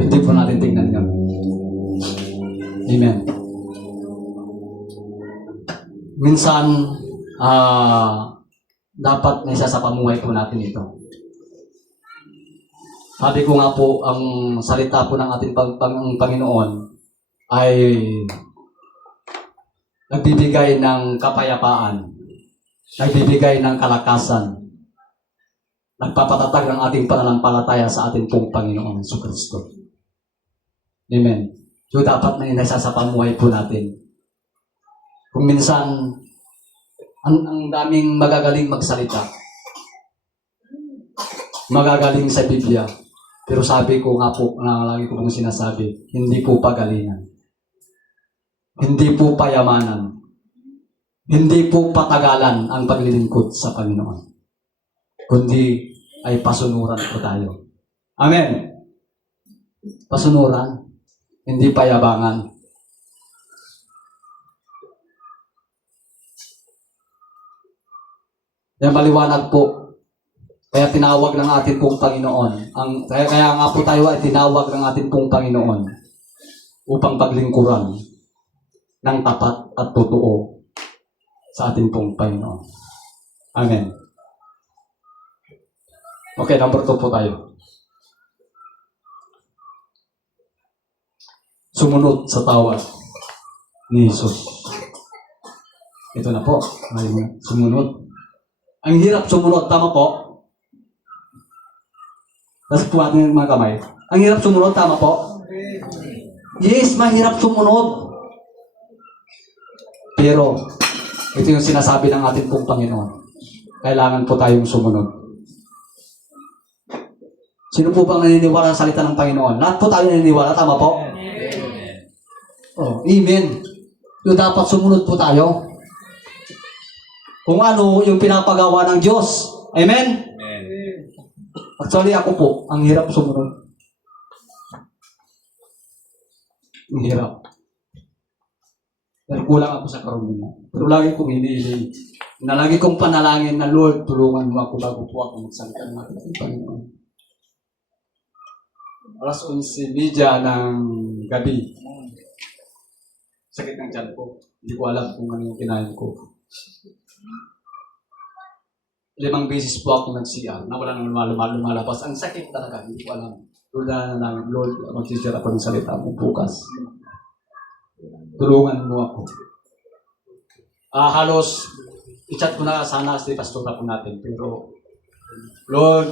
Hindi po natin tingnan yun. Amen. Minsan, dapat may isa sa pamuhay po natin ito. Sabi ko nga po, ang salita po ng ating Panginoon ay nagbibigay ng kapayapaan, nagbibigay ng kalakasan, nagpapatatag ng ating pananampalataya sa ating pong Panginoon sa Kristo. Amen. So dapat na inasa sa pamuhay po natin. Kung minsan, ang daming magagaling magsalita, magagaling sa Biblia, pero sabi ko nga po, lagi ko pong sinasabi, hindi po pagalingan. Hindi po payamanan. Hindi po patagalan ang paglilingkod sa Panginoon. Kundi ay pasunuran po tayo. Amen. Pasunuran. Hindi payabangan. Yan maliwanag po. Kaya tinawag ng ating pong Panginoon. Kaya nga po tayo ay tinawag ng ating pong Panginoon upang paglingkuran ng tapat at totoo sa ating pong Panginoon. Amen. Okay, number 2 po tayo. Sumunod sa tawag ni Jesus. Ito na po. Sumunod. Ang hirap sumunod. Tama po. Tapos po natin yung mga kamay. Ang hirap sumunod. Tama po. Yes, mahirap sumunod. Pero, ito yung sinasabi ng ating pong Panginoon. Kailangan po tayong sumunod. Sino po bang naniniwala sa salita ng Panginoon? Lahat po tayo naniniwala. Tama po? Oh, amen. So, dapat sumunod po tayo. Kung ano yung pinapagawa ng Diyos. Amen? Actually, ako po, ang hirap sumunod. Ang hirap. Pero kulang ako sa karunungan. Pero lagi kong hinihiling. Lagi kong panalangin na, Lord, tulungan mo ako bago po ako magsalita ng ating Panginoon. Alas 11:30 ng gabi. Sakit ng tiyan ko. Hindi ko alam kung ano yung kinain ko. 5 beses po ako nag-CR na wala nang lumalabas. Ang sakit talaga. Hindi ko alam. Lord, Lord, mag-share ako ng salita mo bukas. Tulungan mo ako. Halos, i-chat ko na sana si pastor na po natin. Pero, Lord,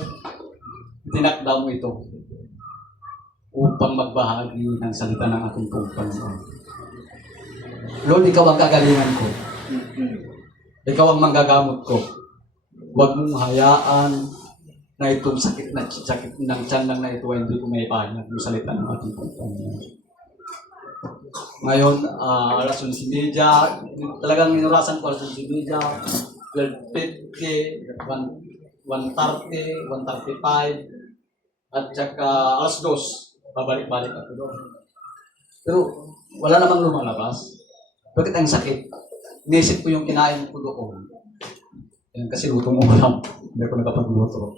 tinakda mo ito upang magbahagi ng salita ng ating Panginoon. Lord, ikaw ang kagalingan ko. Ikaw ang manggagamot ko. Huwag mong hayaan na itong sakit ng tiyan lang na ito ay hindi ko may pahayag yung salita ng ating Panginoon. Ngayon, alas 11:30, talagang minurasan ko alas 11:30. 12:50, 1:30, 1:35, at saka alas 2, babalik-balik ako doon. Pero wala namang lumalabas. Bakit ang sakit? Inisip ko yung kinain ko doon. Yan kasi luto mo lang. Hindi ko nakapagluto.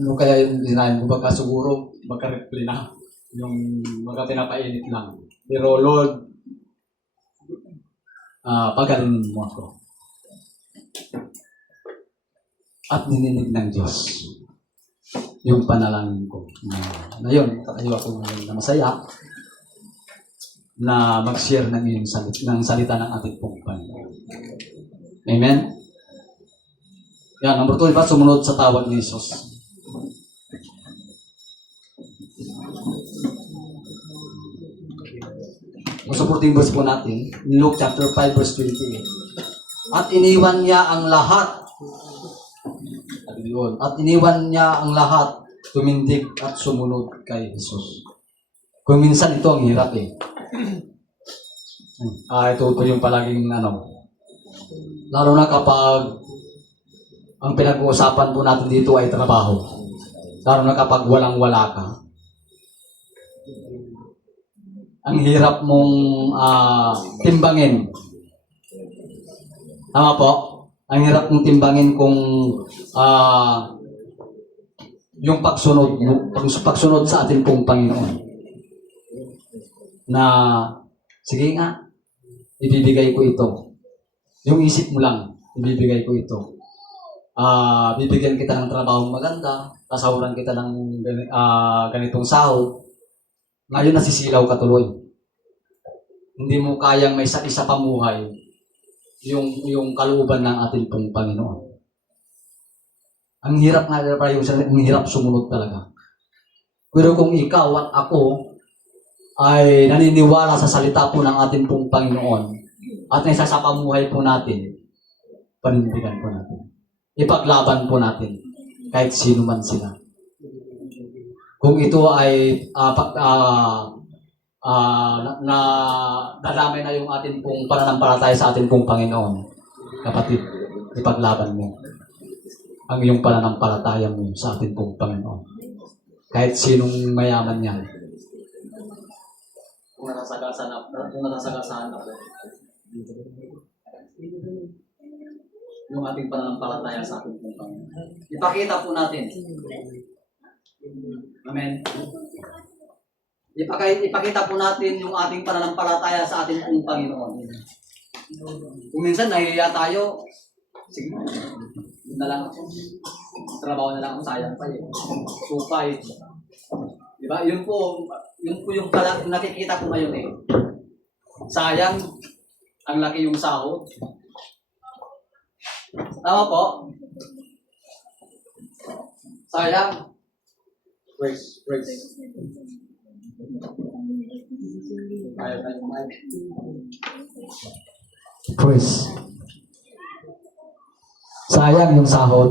Ano kaya yung kinain ko? Baka siguro magka-repli na. Yung mga pinapainit lang. Pero Lord, pagalinin mo ako. At nininig ng Diyos yung panalangin ko. Na yun, katayo ako ngayon na masaya na mag-share ng salita ng ating pong Panginoon. Amen? Yan, number 2, diba? Sumunod sa tawag ni Jesus. Ang supporting verse po natin, Luke chapter 5 verse 28. At iniwan niya ang lahat. At iniwan niya ang lahat, tumindig at sumunod kay Jesus. Kung minsan ito ang hirap eh. Ito yung palaging lalo na kapag ang pinag-uusapan po natin dito ay trabaho. Lalo na kapag walang-wala ka. Ang hirap mong timbangin. Tama po? Ang hirap mong timbangin kung yung pagsunod sa ating pong Panginoon. Na, sige nga, ibibigay ko ito. Yung isip mo lang, ibibigay ko ito. Bibigyan kita ng trabaho maganda, tasahuran kita ng ganitong sahod. Ngayon nasisilaw ka tuloy. Hindi mo kayang may isa pamuhay yung kalooban ng ating pong Panginoon. Ang hirap nga ang hirap sumunod talaga. Pero kung ikaw at ako ay naniniwala sa salita po ng ating pong Panginoon at isa sa pamuhay po natin, panindigan po natin. Ipaglaban po natin kahit sino man sila. Kung ito ay dadamay na yung ating pong pananampalataya sa ating pong Panginoon, kapatid, ipaglaban mo ang iyong pananampalataya mo sa ating pong Panginoon. Kahit sinong mayaman yan. Kung nasasagasan na yung ating pananampalataya sa ating pong Panginoon. Ipakita po natin. Amen. Ipakita po natin yung ating pananampalataya sa ating pong Panginoon. Kung minsan nahihiya tayo, sige, yun na lang ako. Trabaho na lang ako, sayang pa eh. Supay. Diba? Yun po yung nakikita ko ngayon eh. Sayang, ang laki yung sahod. Tama po? Sayang. Praise. Praise. Sayang yung sahod.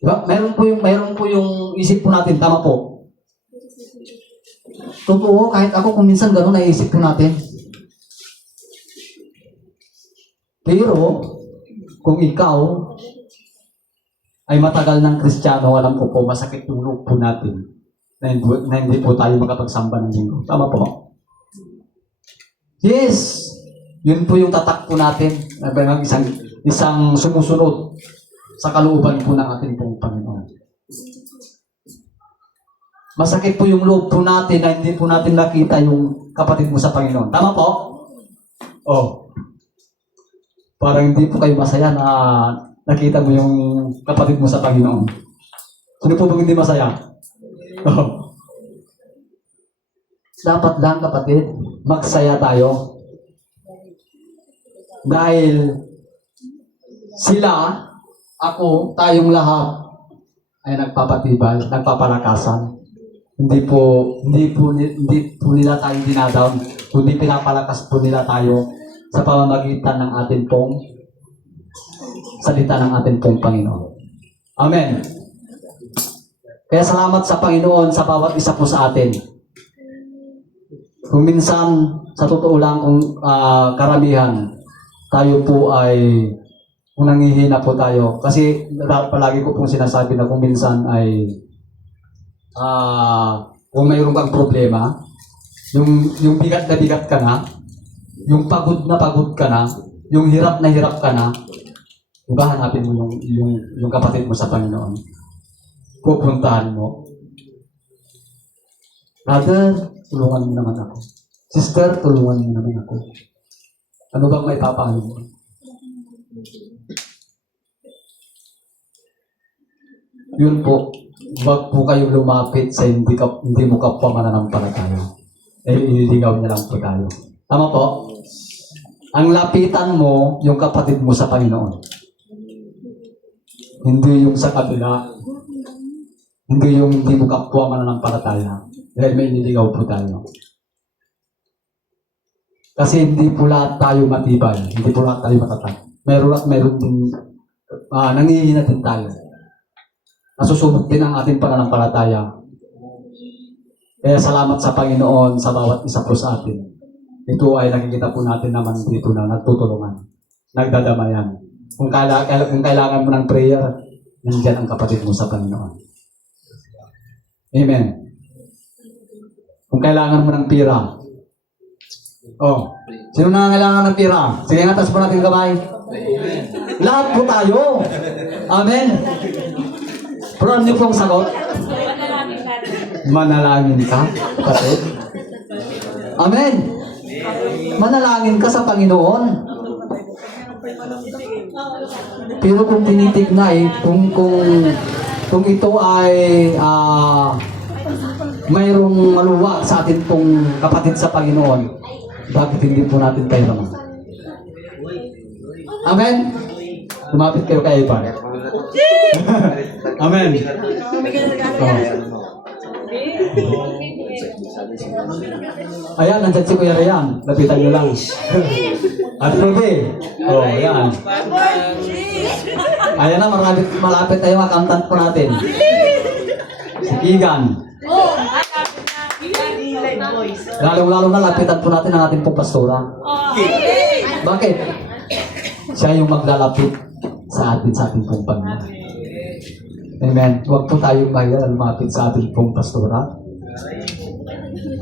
Diba? Meron po yung isip po natin, tama po. Totoo, kahit ako kung minsan gano'n naisip po natin. Pero, kung ikaw ay matagal ng Kristiyano, alam ko po, masakit yung loob po natin na hindi po tayo makapagsamba ng linggo. Tama po? Yes! Yun po yung tatak po natin. Isang sumusunod sa kalooban po ng ating pong Panginoon. Masakit po yung loob po natin na hindi po natin nakita yung kapatid mo sa Panginoon. Tama po? Oh. Parang hindi po kayo masaya na nakita mo yung kapatid mo sa Panginoon. Sino po bang hindi masaya? Oh. Dapat lang kapatid, magsaya tayo. Dahil sila, ako, tayong lahat ay nagpapatibay, nagpapalakasan. Hindi po nila tayo dinadown, kundi pinapalakas po nila tayo sa pamamagitan ng ating pong salita ng ating pong Panginoon. Amen. Kaya salamat sa Panginoon sa bawat isa po sa atin. Kung minsan, sa totoo lang, kung karamihan, tayo po ay kung nangihina po tayo. Kasi palagi ko pong sinasabi na kung minsan ay kung mayroon kang problema, yung bigat na bigat ka na, yung pagod na pagod ka na, yung hirap na hirap ka na, diba hanapin mo yung kapatid mo sa Panginoon. Pupuntahan mo. Brother, tulungan mo naman ako. Sister, tulungan mo naman ako. Ano bang may papaano mo? Yun po, huwag po kayong lumapit sa hindi mo kapwa mananampalataya. Ililigaw niya lang po tayo. Tama po? Ang lapitan mo, yung kapatid mo sa Panginoon. Hindi yung sa kabila. Hindi yung hindi mo kapwa mananampalataya. Dahil may niligaw po tayo. Kasi hindi po lahat tayo matibay. Hindi po lahat tayo matatag. Meron at meron din, nangihina din tayo. Nasusunod din ang ating pananampalataya. Kaya salamat sa Panginoon sa bawat isa po sa atin. Ito ay nakikita po natin naman dito na nagtutulungan. Nagdadamayan. Kung kailangan mo ng prayer, nandiyan ang kapatid mo sa Panginoon. Amen. Kung kailangan mo ng pira. Oh, sino na kailangan ng pira? Sige nga, taas po natin kamay. Lahat po tayo. Amen. Pero ano yung pong sagot? Manalangin ka, kapatid. Amen. Manalangin ka sa Panginoon. Pero kung tinitignan kung ito ay mayroong maluwa sa atin pong kapatid sa Panginoon, bakit hindi po natin tayo naman? Amen? Lumapit kayo kay Ipan. Amen. Ayan, nandiyan si Kuya Rian. Lapitan nyo lang. At Ruby. Oh, ayan. Ayan na, malapit tayo accountant po natin. Si Kigan. Lalong-lalo na lapitan po natin ang ating pong pastora. Bakit? Siya yung maglalapit sa ating pong Panginoon. Amen. Huwag po tayong lumapit sa ating pong pastora,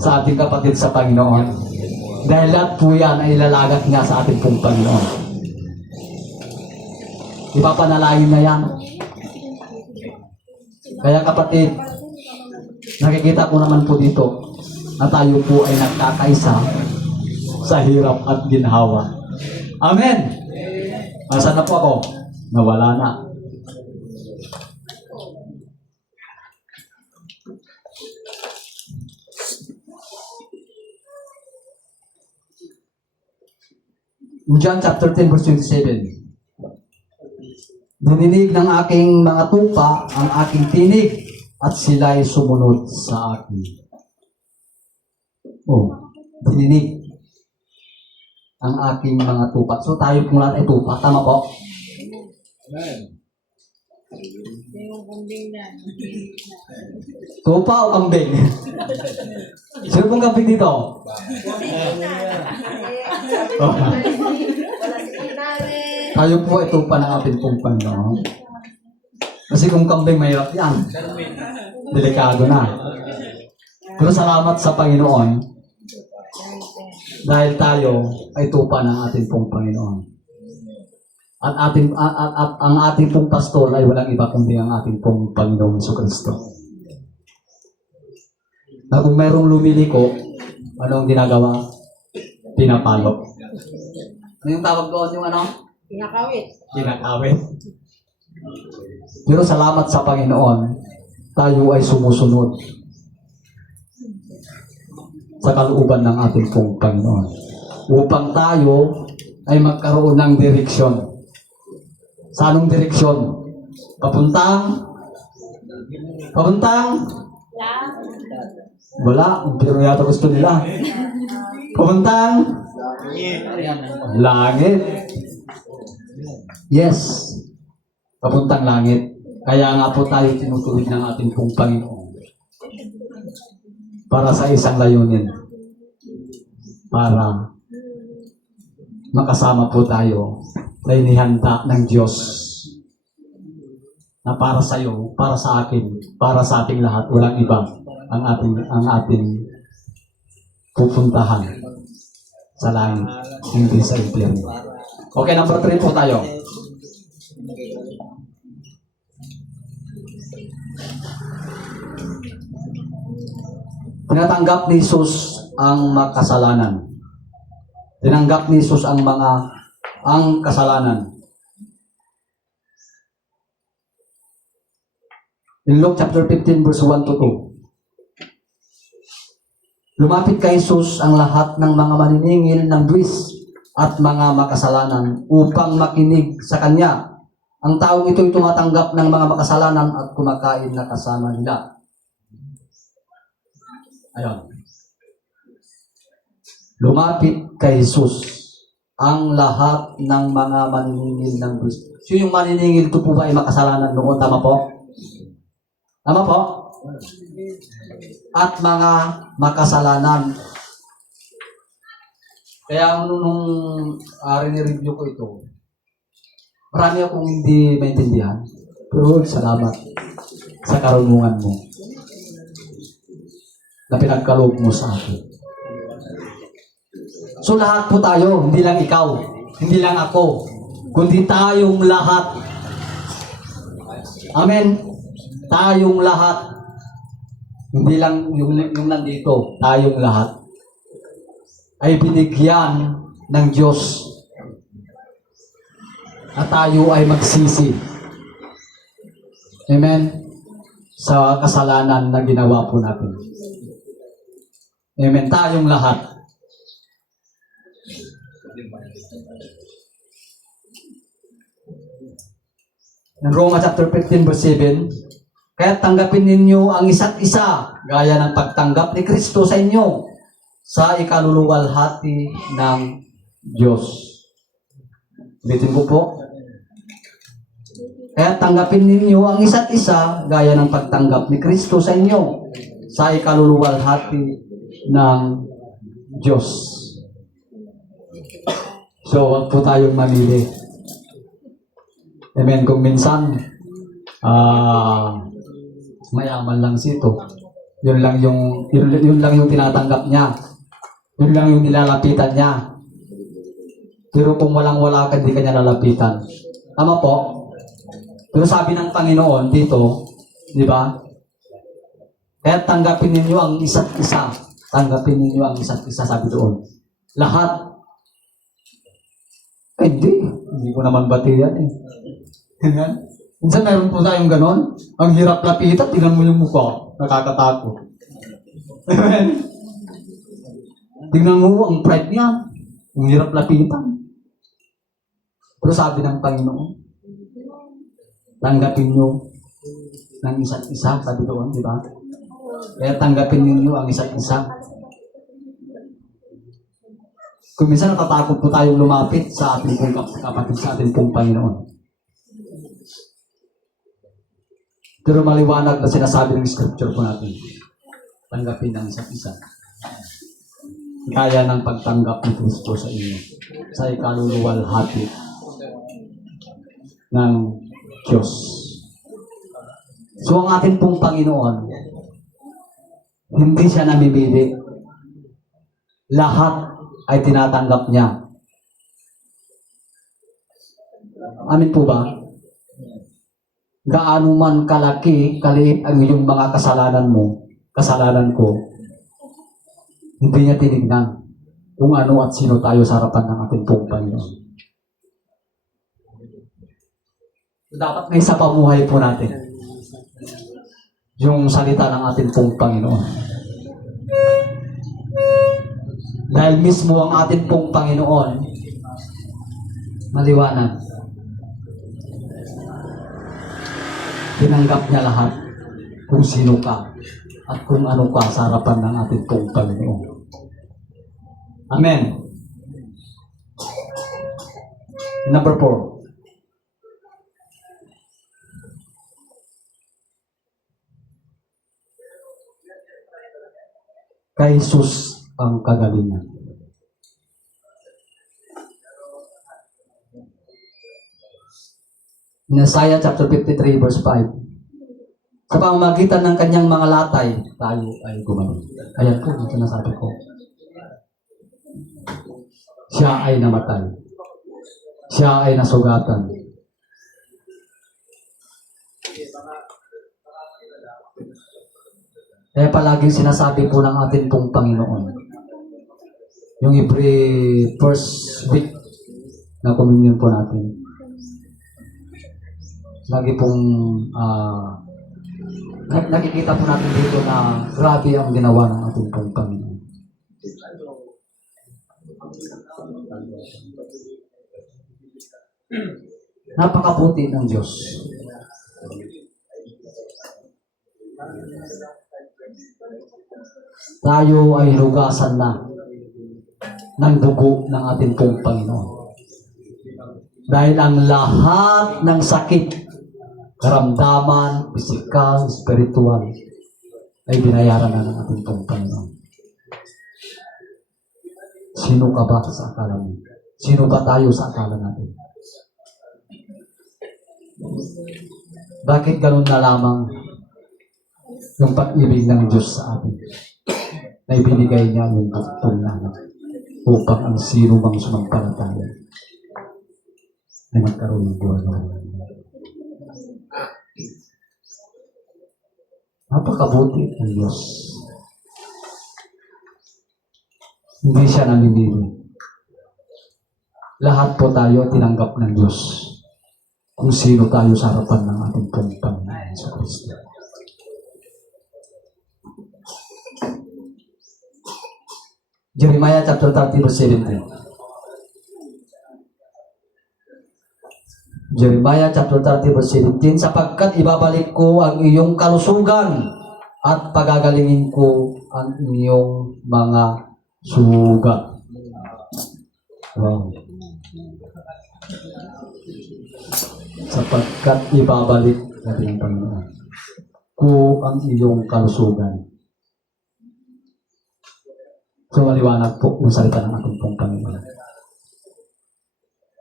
sa ating kapatid sa Panginoon. Dahil lahat po yan ay ilalagat niya sa ating pong Panginoon. Ipapanalangin na yan. Kaya kapatid, nakikita ko naman po dito na tayo po ay nagkakaisa sa hirap at ginhawa. Amen! Asan na po ako? Nawala na. John chapter 10 verse 27. Dininig ng aking mga tupa ang aking tinig at sila'y sumunod sa akin. Oh, dininig ang aking mga tupa. So tayo pong lahat ay tupa. Tama po? Amen. Tupa o kambing? Sino pong kambing dito? Oh. Tayo po ay tupa ng ating pong Panginoon. Kasi kung kambing, mahirap yan. Delikado na. Pero salamat sa Panginoon dahil tayo ay tupa ng ating pong Panginoon. At ang ating pong pastor ay walang iba kundi ang ating pong Panginoong Jesucristo. Na kung mayroong lumiliko, ano ang ginagawa? Pinapalo. Ano yung tawag doon yung ano? Kinakawit. Pero salamat sa Panginoon, tayo ay sumusunod sa kalooban ng ating pong Panginoon. Upang tayo ay magkaroon ng direksyon. Sa anong direksyon? Papuntang? Wala. Pero yata gusto nila. Papuntang? Langit. Yes. Papuntang langit. Kaya nga po tayo tinutuwid ng ating pong Panginoon. Para sa isang layunin. Para makasama po tayo sa inihanda ng Diyos na para sa iyo, para sa akin, para sa ating lahat, walang iba ang ating pupuntahan sa langit, hindi sa impyerno. Okay, number 3 po tayo. Tinatanggap ni Jesus ang makasalanan. Tinanggap ni Jesus ang kasalanan. In Luke chapter 15 verse 1 to 2. Lumapit kay Jesus ang lahat ng mga maniningil ng buwis at mga makasalanan upang makinig sa Kanya. Ang taong ito'y tumatanggap ng mga makasalanan at kumakain na kasama nila. Ayan. Lumapit kay Jesus ang lahat ng mga maniningil ng buwis. So yung maniningil ito po ba ay makasalanan noon? Tama po? Tama po? At mga makasalanan. Kaya nung rinireview ko ito, marami akong hindi maintindihan. Pero salamat sa karunungan mo na pinagkaloob mo sa akin. So lahat po tayo, hindi lang ikaw, hindi lang ako, kundi tayong lahat. Amen? Tayong lahat. Hindi lang yung nandito, tayong lahat ay binigyan ng Diyos na tayo ay magsisi. Amen? Sa kasalanan na ginawa po natin. Amen? Tayong lahat. In Roma chapter 15 verse 7, kaya tanggapin ninyo ang isa't isa gaya ng pagtanggap ni Kristo sa inyo sa ikaluluwalhati ng Diyos. Ulitin ko po. Kaya tanggapin ninyo ang isa't isa gaya ng pagtanggap ni Kristo sa inyo sa ikaluluwalhati ng Diyos. So, wag po tayong mamili. Amen. Kung minsan, mayaman lang sito. Yun lang yung tinatanggap niya. Yun lang yung nilalapitan niya. Pero kung walang-wala ka, hindi ka niya lalapitan. Tama po? Pero sabi ng Panginoon dito, di ba? Kaya tanggapin ninyo ang isa't isa. Tanggapin ninyo ang isa't isa, sabi doon. Lahat. Hindi ko naman batiyan eh. Minsan meron po tayong ganon. Ang hirap lapitan, tingnan mo yung mukha. Nakakatakot. Amen? Tingnan mo ang pride niya. Ang hirap lapitan. Pero sabi ng Panginoon, tanggapin nyo ng isa't isa. Sabi doon, di ba? Kaya tanggapin ninyo ang isa't isa. Kung minsan natatakot po tayong lumapit sa ating pong kapatid, sa ating pong Panginoon. Pero maliwanag na sinasabi ng scripture po natin. Tanggapin ang isa't isa. Kaya ng pagtanggap ni Kristo sa inyo. Sa ikaluluwalhati ng Diyos. So ang ating pong Panginoon, hindi siya namimili. Lahat ay tinatanggap niya. Amin po ba? Gaano man kaliit ang iyong mga kasalanan mo, kasalanan ko, hindi niya tinignan kung ano at sino tayo sa harapan ng ating pong Panginoon. Dapat may sa pamuhay po natin yung salita ng ating pong Panginoon. Dahil mismo ang ating pong Panginoon, maliwanag. Tinanggap niya lahat kung sino ka at kung ano ka sa harapan ng ating pong Panginoon. Amen. Number 4. Kay Jesus ang kagalingan. In Isaiah chapter 53 verse 5. Sa pamamagitan ng kanyang mga latay, tayo ay gumaling. Ayan po, yung sinasabi ko. Siya ay namatay. Siya ay nasugatan. Kaya palaging sinasabi po ng ating pong Panginoon, yung every first week na communion po natin, lagi pong nakikita po natin dito na grabe ang ginawa ng ating pong Panginoon. Napakabuti ng Diyos. Tayo ay lugasan na ng dugo ng ating pong Panginoon. Dahil ang lahat ng sakit, karamdaman, pisikal, spiritual, ay binayaran na ng ating pong Panginoon. Sino ka ba sa akala mo? Sino ba tayo sa akala natin? Bakit ganun na lamang yung pag-ibig ng Diyos sa atin? Na ibinigay niya yung buktong namin upang ang sino mang sumampalataya na magkaroon ng buhay na walang hanggan. Napakabuti ng Diyos. Hindi siya namimili. Lahat po tayo tinanggap ng Diyos kung sino tayo sa harapan ng ating pong Panginoon sa Kristo. Jeremiah chapter 30 verse 17. Jeremiah chapter 30 verse 17, sapagkat ibabalik ko ang iyong kalusugan at pagagalingin ko ang iyong mga sugat. Wow. Sapagkat ibabalik natin ang Panginoon ko ang iyong kalusugan. So, maliwanag po yung salita ng ating pong Panginoon.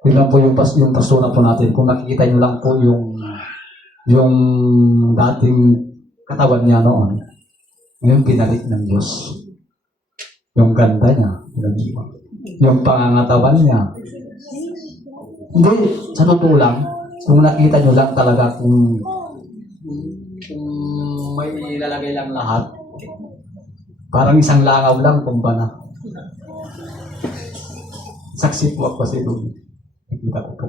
Tignan po yung pastora po natin. Kung nakikita nyo lang po yung dating katawan niya noon, ngayon pinalik ng Diyos. Yung ganda niya, yung pangangatawan niya. Hindi, sa totoo lang, kung nakita nyo lang talaga kung may ilalagay lang lahat, parang isang langaw lang, kumpana. Saksi po ako kasi doon. Nakita ko po.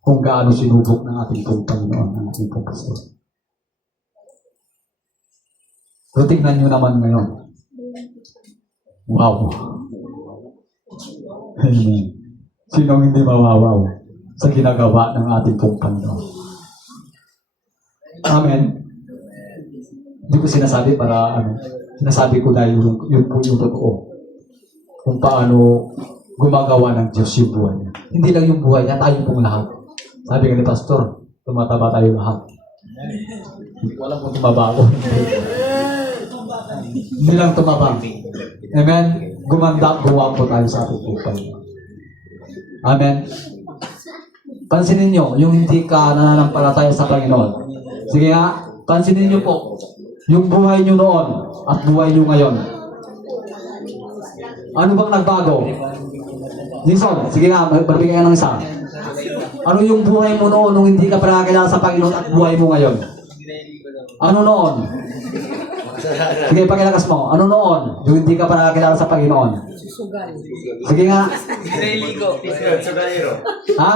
Kung gaano sinubok ng ating pong Panginoon, ng ating pong pastor. So, tingnan nyo naman ngayon. Wow. Amen. Sinong hindi mawawaw sa ginagawa ng ating pong Panginoon? Amen. Hindi ko sinasabi para sinasabi ko dahil yun po yung totoo. Kung paano gumagawa ng Diyos yung buhay niya. Hindi lang yung buhay niya, tayo pong lahat. Sabi nga ni Pastor, tumataba tayo lahat. Wala pong tumabago. Hindi lang tumaba. Amen? Gumanda, guwapo tayo sa ating buhay. Amen? Pansinin nyo, yung hindi ka nananampalataya sa Panginoon. Sige nga, pansinin nyo po, yung buhay nyo noon at buhay nyo ngayon. Ano bang nagbago? Jason, sige nga, magbigay ka ng isa. Ano yung buhay mo noon nung hindi ka pa nakakilala sa Panginoon at buhay mo ngayon? Ano noon? Sige, pakilakas mo. Ano noon? Yung hindi ka pa nakakilala sa Panginoon? Sige nga. Sugalero. Ha?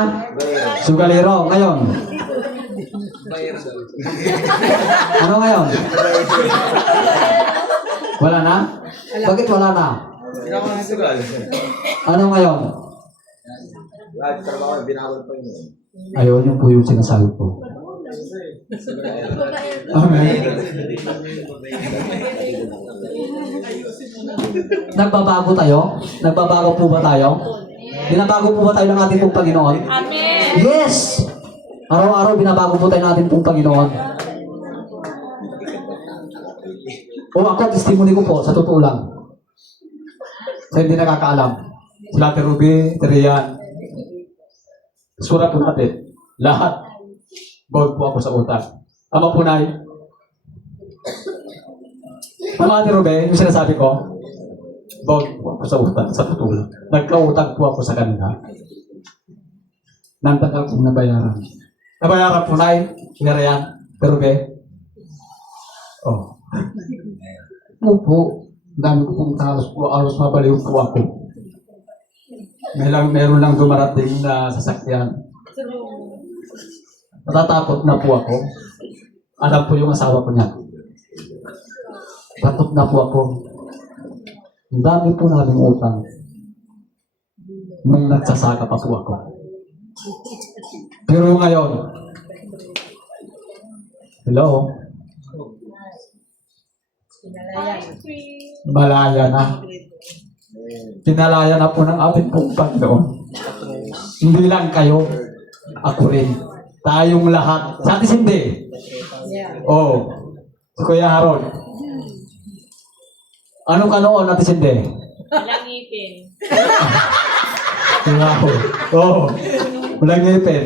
Sugalero. Ngayon? Ano ngayon? Wala na? Bakit wala na? Hindi ako nasugal. Ano ngayon? Lahat trabaho, binawal pa yun. Ayaw niyo po yung sinasabi ko. Amen. Nagbabago tayo? Nagbabago po ba tayo? Binabago po ba tayo ng ating pong Panginoon? Amen! Yes! Araw-araw binabago po tayo ng ating pong Panginoon. O ako, testimony ko po, sa totoo lang. Sa hindi nakakaalam. Sila Ate Ruby, Terian. Sura po natin. Lahat. Bawal po ako sa utang. Tama po, Nay. Tama, Ate Ruben, yung sinasabi ko, bawal po ako sa utang, sa totoo lang. Nagkautang po ako sa kanila. Nang tagal kong nabayaran. Nabayaran po, Nay. Kinarayan. Ate Ruben. Oh. Opo. Ang dami ko pong talos po. Alos mabaliw po ako. Meron lang dumarating na sasakyan. Natatakot na po ako. Alam po yung asawa ko niya. Takot na po ako. Ang dami po namin utang. Nung nagsasaka pa po ako. Pero ngayon, hello? Malaya na. Pinalaya na po ng ating pong Panginoon. Hindi lang kayo, ako rin. Tayong lahat. Sa atin hindi. Oh, si Kuya Harold. Anong ka noon, Ate Cindy? Walang ngipin. Oh, walang ngipin.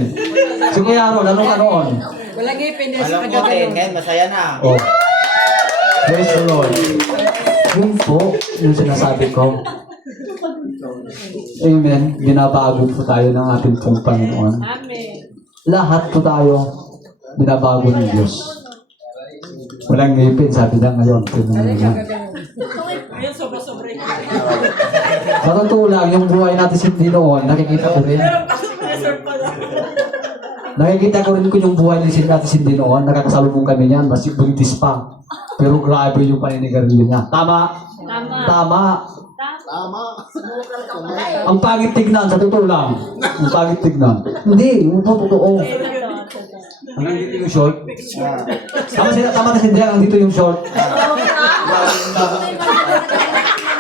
Si Kuya Harold, anong ka noon? Walang ngipin din sa Alam mo, kagagayon. ngayon masaya na. Oh. Praise the Lord. Yun po, yung sinasabi ko. Amen. Binabago po tayo ng ating pong Panginoon. Amen. Lahat po tayo binabago ng Diyos. Walang ngipin, sabi na ngayon. Ayun, sobra-sobra. Sa totoo lang, yung buhay natin hindi noon, nakikita ko rin. Nakikita ko rin kung yung buhay natin hindi noon, nakakasalubong kami niyan, mas buntis pa. Pero grabe yung paninigarilyo niya. Tama? Tama. Ang pangit tignan, sa totoo lang. Ang pangit tignan. Hindi, yung totoo. Hanggang dito yung short. Tama kasi hindi, hanggang dito yung short.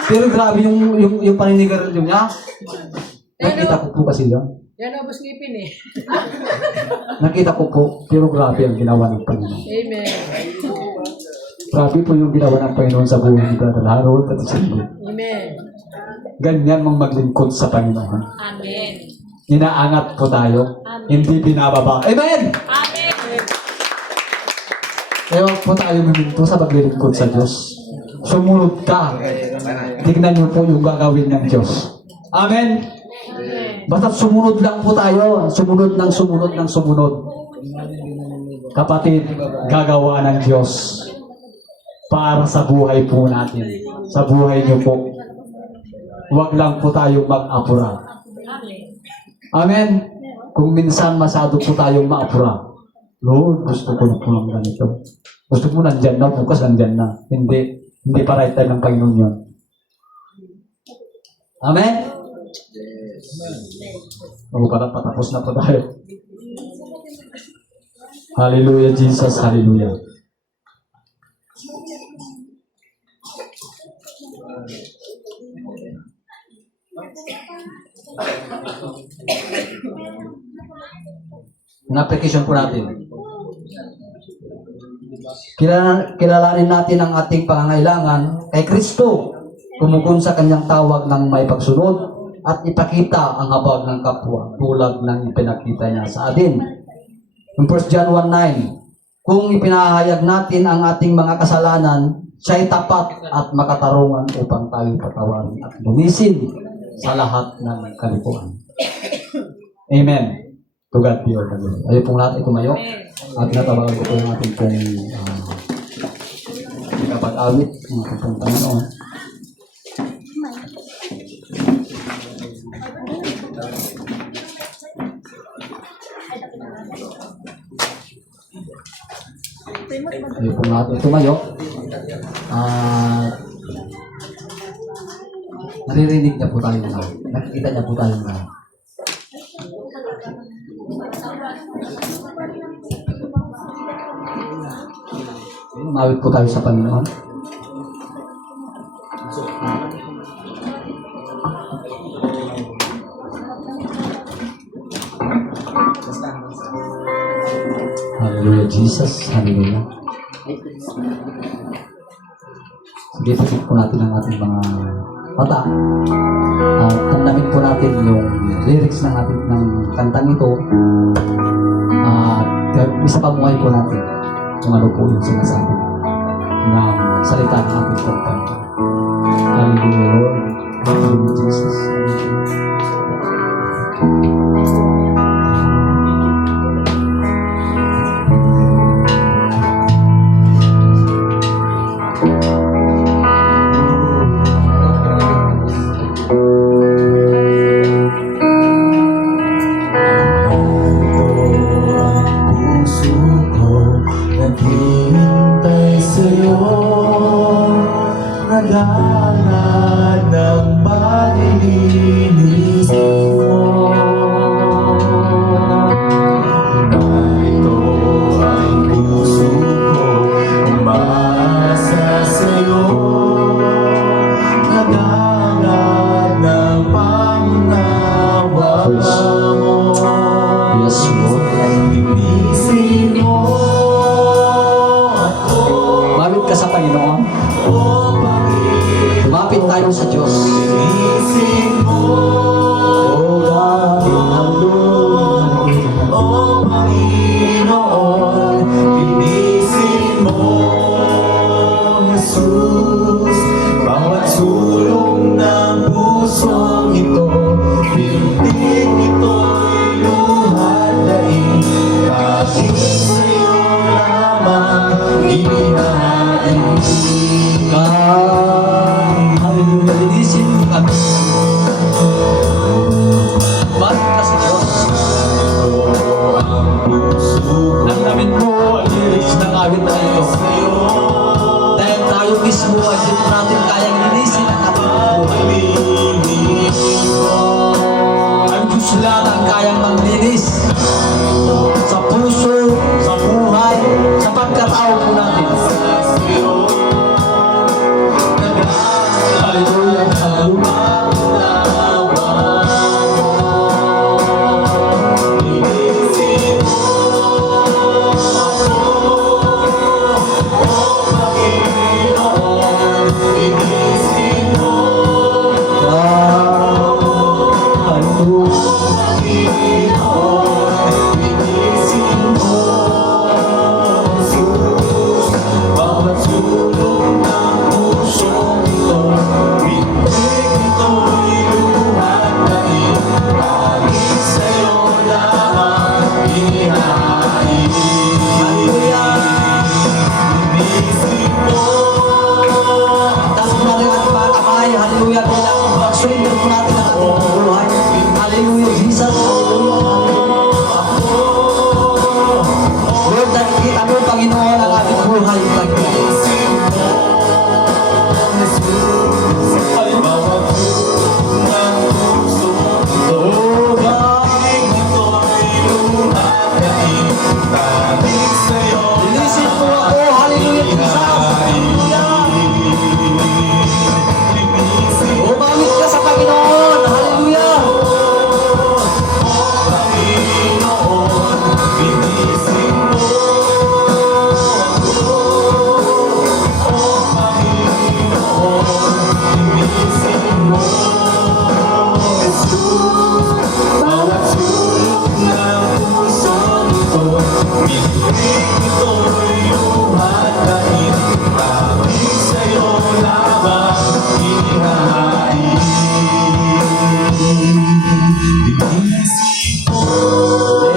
Pero grabe yung paninigarilyo niya. Nakita ko po kasi yan. Yan ang bus ngipin eh. Nakita ko po, pero grabe ang ginawa ng Panginoon. Amen. Grabe po yung ginawa ng Panginoon sa buhay ni Brother Harold at Cindy. Amen. Ganyan mang maglingkod sa Panginoon. Amen. Inaangat po tayo, hindi binababa. Amen! Amen. Kaya wag po tayo huminto sa paglilingkod sa Diyos. Sumunod ka. Tignan niyo po yung gagawin ng Diyos. Amen? Basta sumunod lang po tayo. Sumunod ng sumunod ng sumunod. Kapatid, gagawa ng Diyos para sa buhay po natin. Sa buhay niyo po. Huwag lang po tayo mag-apura. Amen? Kung minsan masyado po tayong maapura. Lord, gusto ko na po ng ganito. Gusto ko nandyan na, bukas nandyan na. Hindi. Hindi pa right time ng Panginoon yun. Amen? O, parang patapos na po tayo. Hallelujah, Jesus. Hallelujah. Yung application po natin. Kilalanin natin ang ating pangangailangan kay Kristo. Tumugon sa kanyang tawag ng may pagsunod at ipakita ang habag ng kapwa tulad ng ipinakita niya sa atin. Yung 1 John 1:9, kung ipinahayag natin ang ating mga kasalanan, siya'y tapat at makatarungan upang tayo patawarin at linisin sa lahat ng kalikuan. Amen. To God be all the glory. Ayaw pong lahat itumayo at natabagan ko po yung ating pong kapag-awit ng ating pong Panginoon. Ayaw pong lahat itumayo. Naririnig niya po tayo lahat. Nakikita niya po tayo lahat. Umawit po tayo sa Panginoon. Hallelujah, Jesus. Hallelujah. Sige, pasok po natin ang ating mga mata. Tandangin po natin yung lyrics ng ating ng kantang ito. sa pamuhay po natin kung ano po yung sinasabi ng salita ng ating pagkanta. Hallelujah, Lord. Hallelujah, Jesus. Puso ko naghihintay sa'yo, naghahanap ng paglilinis mo. Narito ang puso ko, umaasa sa'yo, naghahanap ng pangunawa mo. Yes, Lord. Linisin mo ako, Lumapit ka sa Panginoon. o Panginoon. Lumapit tayo sa Diyos. Linisin mo ako, o Panginoon. Linisin mo, Jesus, bawat sulong ng pusong ito. Pintig ito'y luhalain, bakit sa'yo lamang inihain. Hallelujah. Linisin mo kami. Lumapit ka sa Diyos. Nang damit mo ang linis ng awit na ito. Dahil tayo mismo ay hindi natin kayang linisin ang ating buhay. Ang Diyos lang ang kayang maglinis sa puso, sa buhay, sa pagkatao po natin. Hallelujah. Hallelujah. Taas mo natin ang ating mga kamay. Hallelujah. Bilang pag-surrender po natin ang ating buhay. Hallelujah, Jesus. Lord, nakikita mo, Panginoon, ang ating buhay. Oh, God. Linisin mo ako. Hallelujah, Jesus. Umamit ka sa Panginoon. Hallelujah.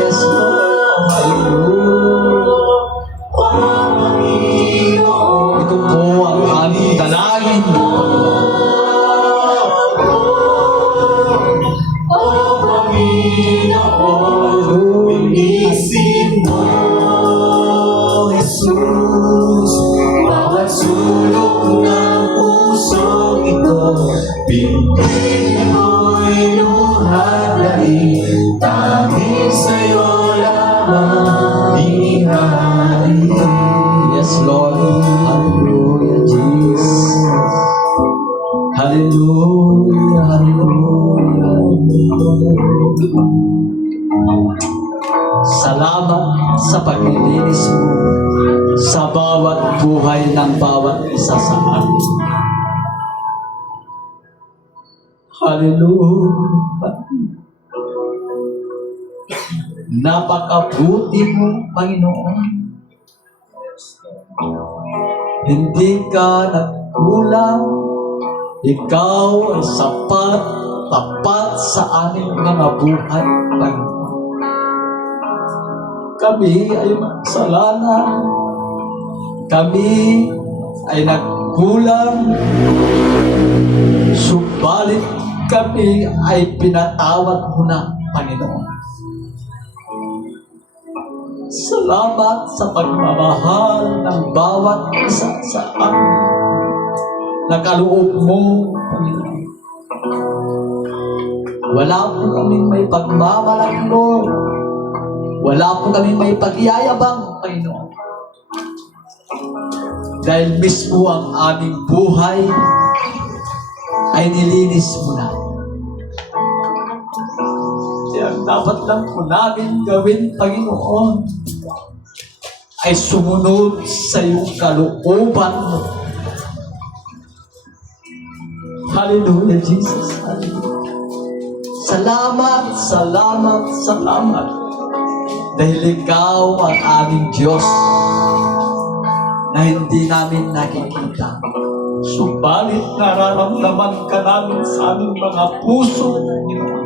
Yes, Lord. Hallelujah. Ito po ang aming dalangin. Linisin mo, Jesus, bawat sulok ng pusong ito. Pintig mo'y luhalain, tanging sa'yo lamang inihain. Yes, Lord. Hallelujah, Jesus. Hallelujah, hallelujah. Salamat sa paglilinis mo sa bawat buhay ng bawat isa sa amin. Hallelujah. Napakabuti mo, Panginoon. Hindi ka nagkulang. Ikaw ay sapat, tapat sa aming mga buhay, Panginoon. Kami ay makasalanan. Kami ay nagkulang. Subalit kami ay pinatawad mo na, Panginoon. Salamat sa pagmamahal ng bawat isa sa amin. Nakaloob mo, Panginoon. Wala po kaming may pagmamalaglo. Wala po kaming may pagyayabang, Panginoon. Dahil mismo ang aming buhay ay nilinis mo na. Kaya ang dapat lang po namin gawin, Panginoon, ay sumunod sa iyong kalooban mo. Hallelujah, Jesus. Hallelujah. Salamat, salamat, salamat. Dahil ikaw ang aming Diyos na hindi namin nakikita. Subalit nararamdaman ka namin sa aming mga puso, Panginoon.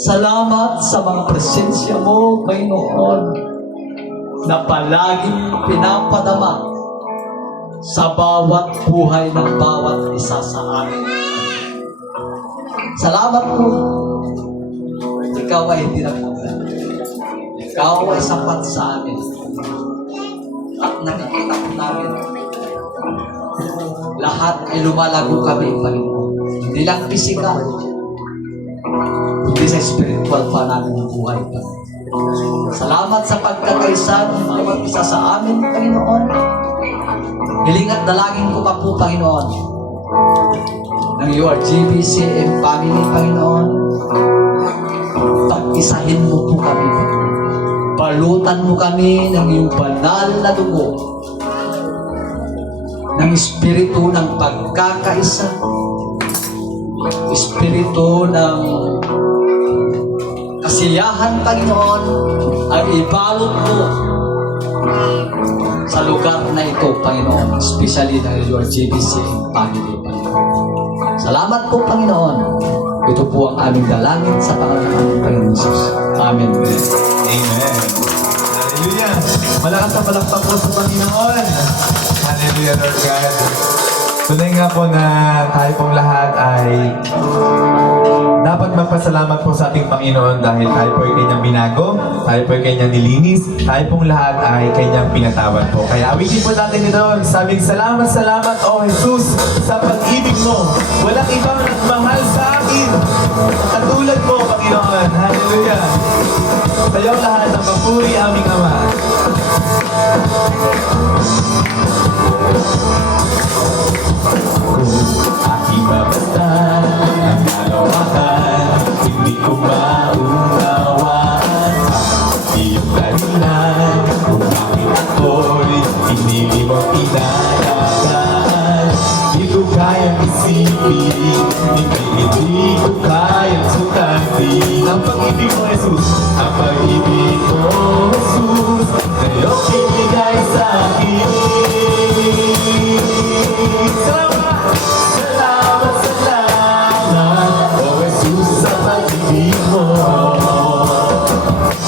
Salamat sa mga presensya mo, Panginoon, na palaging pinapadama sa bawat buhay ng bawat isa sa amin. Salamat po. Ikaw ay hindi nagpapala. Ikaw ay sapat sa amin. At nakikita po namin, lahat ay lumalago kami, Panginoon. Hindi lang pisikal, hindi sa spiritual pa namin ang buhay, Panginoon. Salamat sa pagkakaisa ng bawat isa sa amin, Panginoon. Hiling at dalangin ko pa po, Panginoon, ng URGBCM family, Panginoon. Pag-isahin mo po kami, Panginoon. Balutan mo kami ng iyong banal na dugo, ng espiritu ng pagkakaisa, espiritu ng kasiyahan, Panginoon, ay ibalot mo sa lugar na ito, Panginoon, especially ng your GBC family, Panginoon. Salamat po, Panginoon. Ito po ang aming dalangin sa pangalan ng aming Panginoon Jesus. Amen. Amen. Hallelujah. Malakas na palakpak po sa Panginoon. Hallelujah, Lord God. Tunay nga po na tayo pong lahat ay dapat magpasalamat po sa ating Panginoon dahil tayo po ay kanyang binago, tayo po ay kanyang nilinis, tayo pong lahat ay kanyang pinatawad po. Kaya awitin po natin ito, sabing salamat, salamat, O Jesus, sa pag-ibig mo. Walang ibang nagmahal sa akin. Katulad mo, Panginoon. Hallelujah. Sayaw lahat ng papuri aming Ama. Kung aking mabastan ang kalawakan, hindi ko maunawaan ang iyong dahilan kung bakit ako'y pinili mo pinalagaan. Di ko kayang isipin, hindi ko kayang sukatan ang pag-ibig mo, Jesus. Ang pag-ibig mo, Jesus, na iyong binigay sa akin. Salamat! Salamat, salamat, O Jesus, sa pag-ibig mo.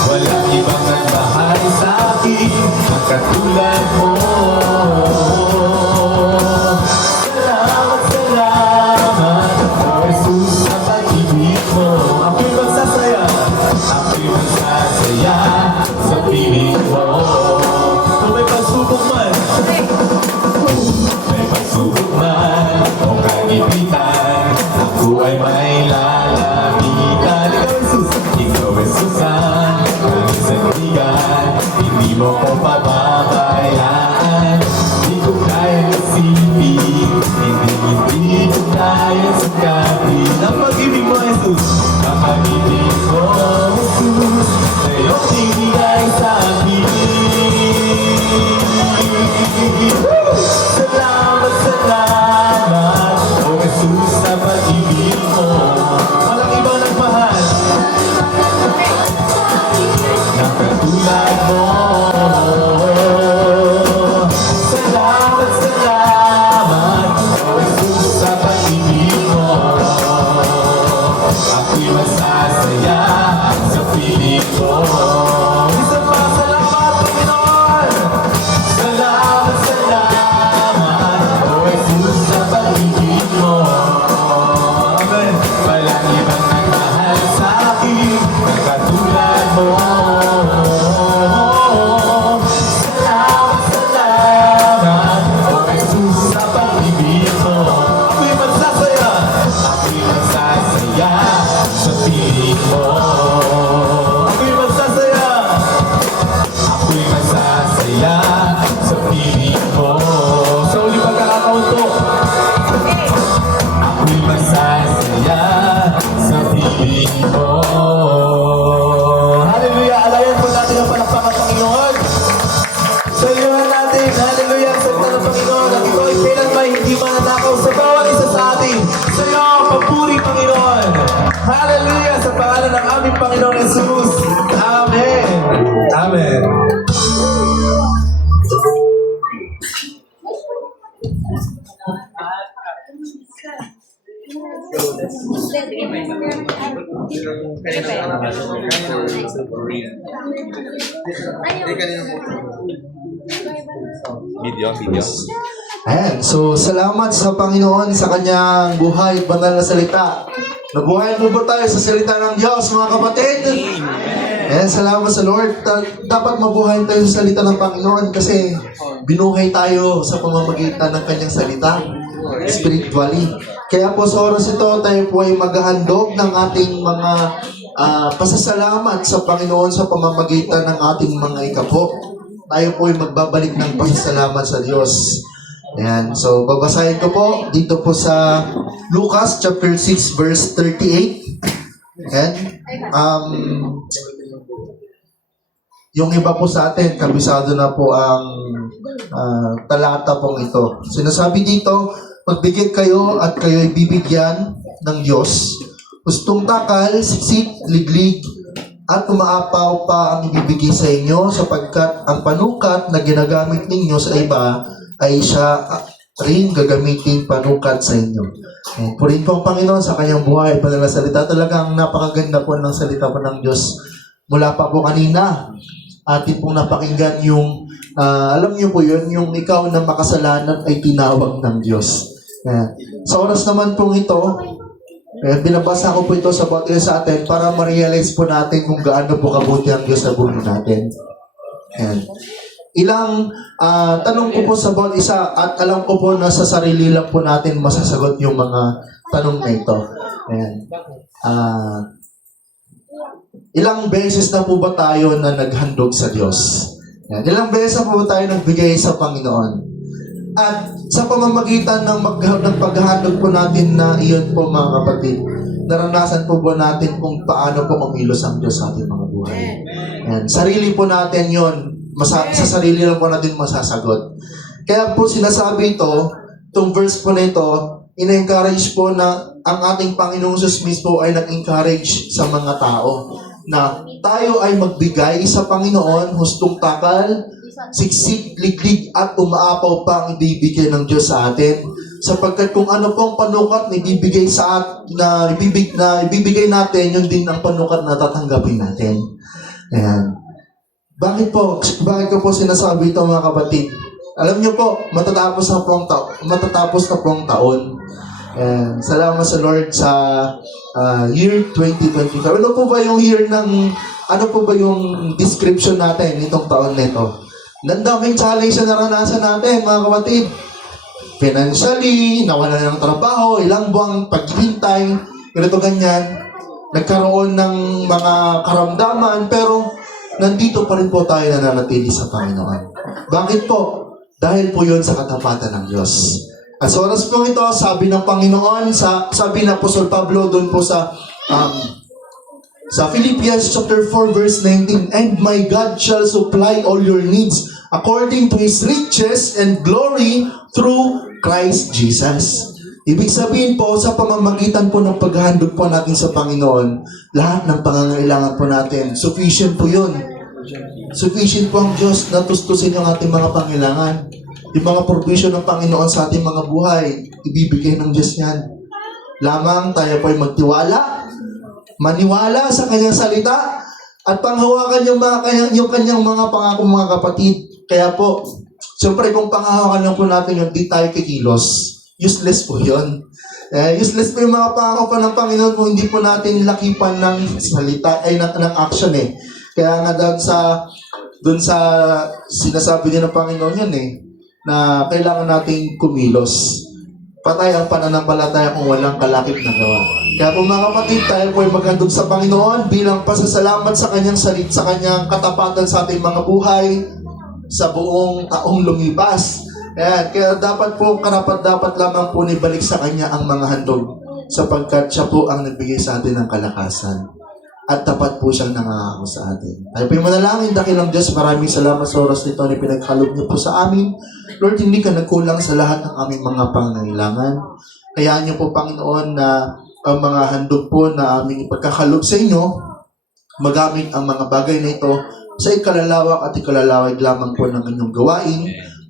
Walang ibang nagmahal sa akin ang katulad mo. Salamat, salamat, O Jesus, sa pag-ibig mo. Ako'y magsasaya, ako'y magsasaya sa piling mo. Kung may pagsubok man, may pagsubok man o kagipitan, ako ay may lalamitan. Ikaw, Jesus, ikaw, Jesus, ang sandigan, hindi mo ko pababayaan. Hindi ko kaya isipin, hindi ko kaya sukapin ang pag-ibig mo, Jesus. Ang pag-ibig mo, Jesus, na iyong binigay sa akin. Salamat, salamat, O Jesus, sa pag-ibig mo. Walang ibang nagmahal. Ayan, so salamat sa Panginoon sa kanyang buhay, banal na salita. Nabuhay po ba tayo sa salita ng Diyos, mga kapatid? Ayan, salamat sa Lord. Dapat mabuhay tayo sa salita ng Panginoon kasi binuhay tayo sa pamamagitan ng kanyang salita, spiritually. Kaya po sa oras ito, tayo po ay maghahandog ng ating mga pasasalamat sa Panginoon sa pamamagitan ng ating mga ikapo. Tayo po ay magbabalik ng pasasalamat sa Diyos. Ayan, so babasahin ko po dito po sa Lucas chapter 6 verse 38. Ayan. Yung iba po sa atin, kabisado na po ang talata pong ito. Sinasabi dito, magbigay kayo at kayo'y bibigyan ng Diyos. Gustong takal, siksik, liglig, at umaapaw pa ang ibibigay sa inyo sapagkat ang panukat na ginagamit ninyo sa iba ay siya rin gagamitin panukat sa inyo. Purihin po ang Panginoon sa kanyang buhay, panalasalita. Talagang napakaganda po ng salita po ng Diyos. Mula pa po kanina, atin pong napakinggan yung, alam niyo po yun, yung ikaw na makasalanan ay tinawag ng Diyos. Sa oras naman pong ito, binabasa ko po ito sa bawat isa sa atin para ma-realize po natin kung gaano po kabuti ang Diyos sa buhay natin. Ayan. Ilang tanong ko po sa bawat isa at alam ko po na sa sarili lang po natin masasagot yung mga tanong na ito. Ayan. Ilang beses na po ba tayo na naghandog sa Diyos? Ayan. Ilang beses na po ba tayo nagbigay sa Panginoon? At sa pamamagitan ng paghahandog po natin na iyon po mga kapatid, naranasan po ba natin kung paano po kumilos ang Diyos sa ating mga buhay? Ayan. Sarili po natin yon. Sa sarili lang po natin masasagot. Kaya po sinasabi ito, itong verse po na ito, ina-encourage po na ang ating Panginoong Jesus mismo ay nag-encourage sa mga tao na tayo ay magbigay sa Panginoon, hustong takal, siksik, liglig, at umaapaw pa ang ibibigay ng Diyos sa atin. Sapagkat kung ano pong panukat na ibibigay ibibigay natin, yun din ang panukat na tatanggapin natin. Ayan. Bakit ko po sinasabi ito mga kapatid? Alam niyo po, matatapos na po ang taon. Salamat sa Lord sa year 2025. Ano po ba yung description natin nitong taon nito? Ang daming challenge na naranasan natin mga kapatid. Financially, nawalan ng trabaho, ilang buwang paghihintay, ganito ganyan. Nagkaroon ng mga karamdaman, pero nandito pa rin po tayo nananatili sa Panginoon. Bakit po? Dahil po yun sa katapatan ng Diyos. At sa oras po ito, sabi ng Panginoon, sabi ng Apostol Pablo doon po sa Philippians chapter 4 verse 19, "And my God shall supply all your needs according to His riches and glory through Christ Jesus." Ibig sabihin po, sa pamamagitan po ng paghahandog po natin sa Panginoon, lahat ng pangangailangan po natin, sufficient po yun. Sufficient po ang Diyos na tustusin yung ating mga pangailangan. Yung mga provision ng Panginoon sa ating mga buhay, ibibigay ng Diyos yan. Lamang tayo po ay magtiwala, maniwala sa kanyang salita, at panghawakan yung kanyang mga pangako mga kapatid. Kaya po, siyempre kung panghawakan lang po natin yung di tayo kikilos, useless po yun. Useless po yung mga pangako pa ng Panginoon kung hindi po natin lakipan ng salita, ng action eh. Kaya nga doon sa sinasabi din ng Panginoon yun na kailangan nating kumilos. Patay ang pananampalataya kung walang kalakip na gawa. Kaya po mga kapatid, tayo po ay maghandog sa Panginoon bilang pasasalamat sa kanyang sa kanyang katapatan sa ating mga buhay sa buong taong lumipas. Kaya dapat karapat-dapat lamang po nibalik sa Kanya ang mga handog sapagkat Siya po ang nagbigay sa atin ng kalakasan at tapat po Siyang nangangako sa atin. Tayo po yung manalangin, dakilang Diyos, maraming salamat sa oras nito na pinagkaloob niyo po sa amin. Lord, hindi ka nagkulang sa lahat ng aming mga pangangailangan. Hayaan niyo po, Panginoon, na ang mga handog po na aming ipagkakaloob sa inyo, magamit ang mga bagay na ito sa ikalalawak at ikalalawig lamang po ng inyong gawain.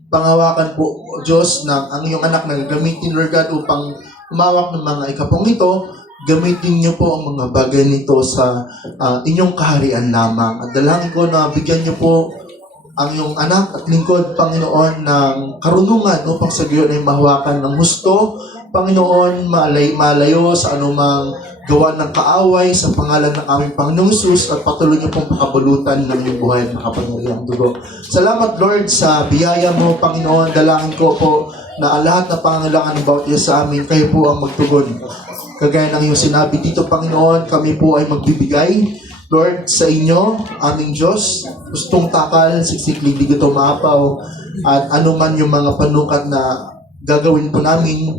Panghawakan po, O Diyos, ng ang iyong anak na gagamitin, Lord God, upang umawak ng mga ikapong ito. Gamitin niyo po ang mga bagay nito sa inyong kaharian lamang. At dalangin ko na bigyan niyo po ang iyong anak at lingkod, Panginoon, ng karunungan upang sa gayon ay mahawakan ng husto, Panginoon, malayo sa anumang gawa ng kaaway sa pangalan ng aming Panginoong Hesus, at patuloy niyo pong pakabalutan ng iyong buhay at makapangyarihang dugo. Salamat, Lord, sa biyaya mo, Panginoon. Dalangin ko po na ang lahat na pangangailangan ng bawat isa sa amin, kayo po ang magtugon. Kagaya ng iyong sinabi dito, Panginoon, kami po ay magbibigay, Lord, sa inyo, aming Diyos. Gustong takal, siksiklig, di ito maapaw, at anuman yung mga panukat na gagawin po namin,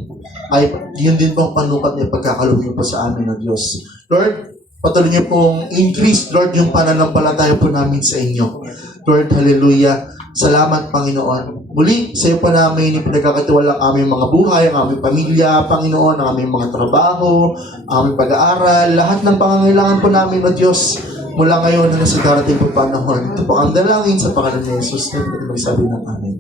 ay yun din po ang panukat na pagkakaloob niyo po sa amin, O Diyos. Lord, patuloy niyo pong increase, Lord, yung pananampalataya po namin sa inyo. Lord, hallelujah. Salamat, Panginoon. Muli, sa iyo pa namin ipinagkakatiwala ang aming mga buhay, ang aming pamilya, Panginoon, ang aming mga trabaho, ang aming pag-aaral, lahat ng pangangailangan po namin, O Diyos, mula ngayon hanggang sa darating po panahon. Ito po ang dalangin sa pangalan ni Jesus. At magsabi ng Amen.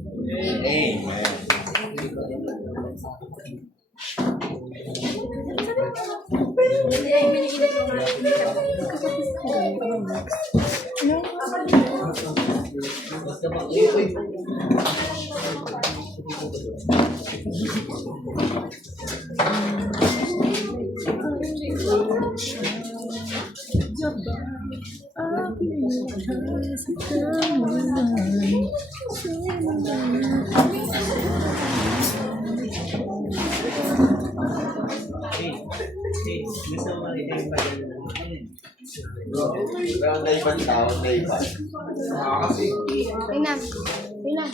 Tingnan. Tingnan.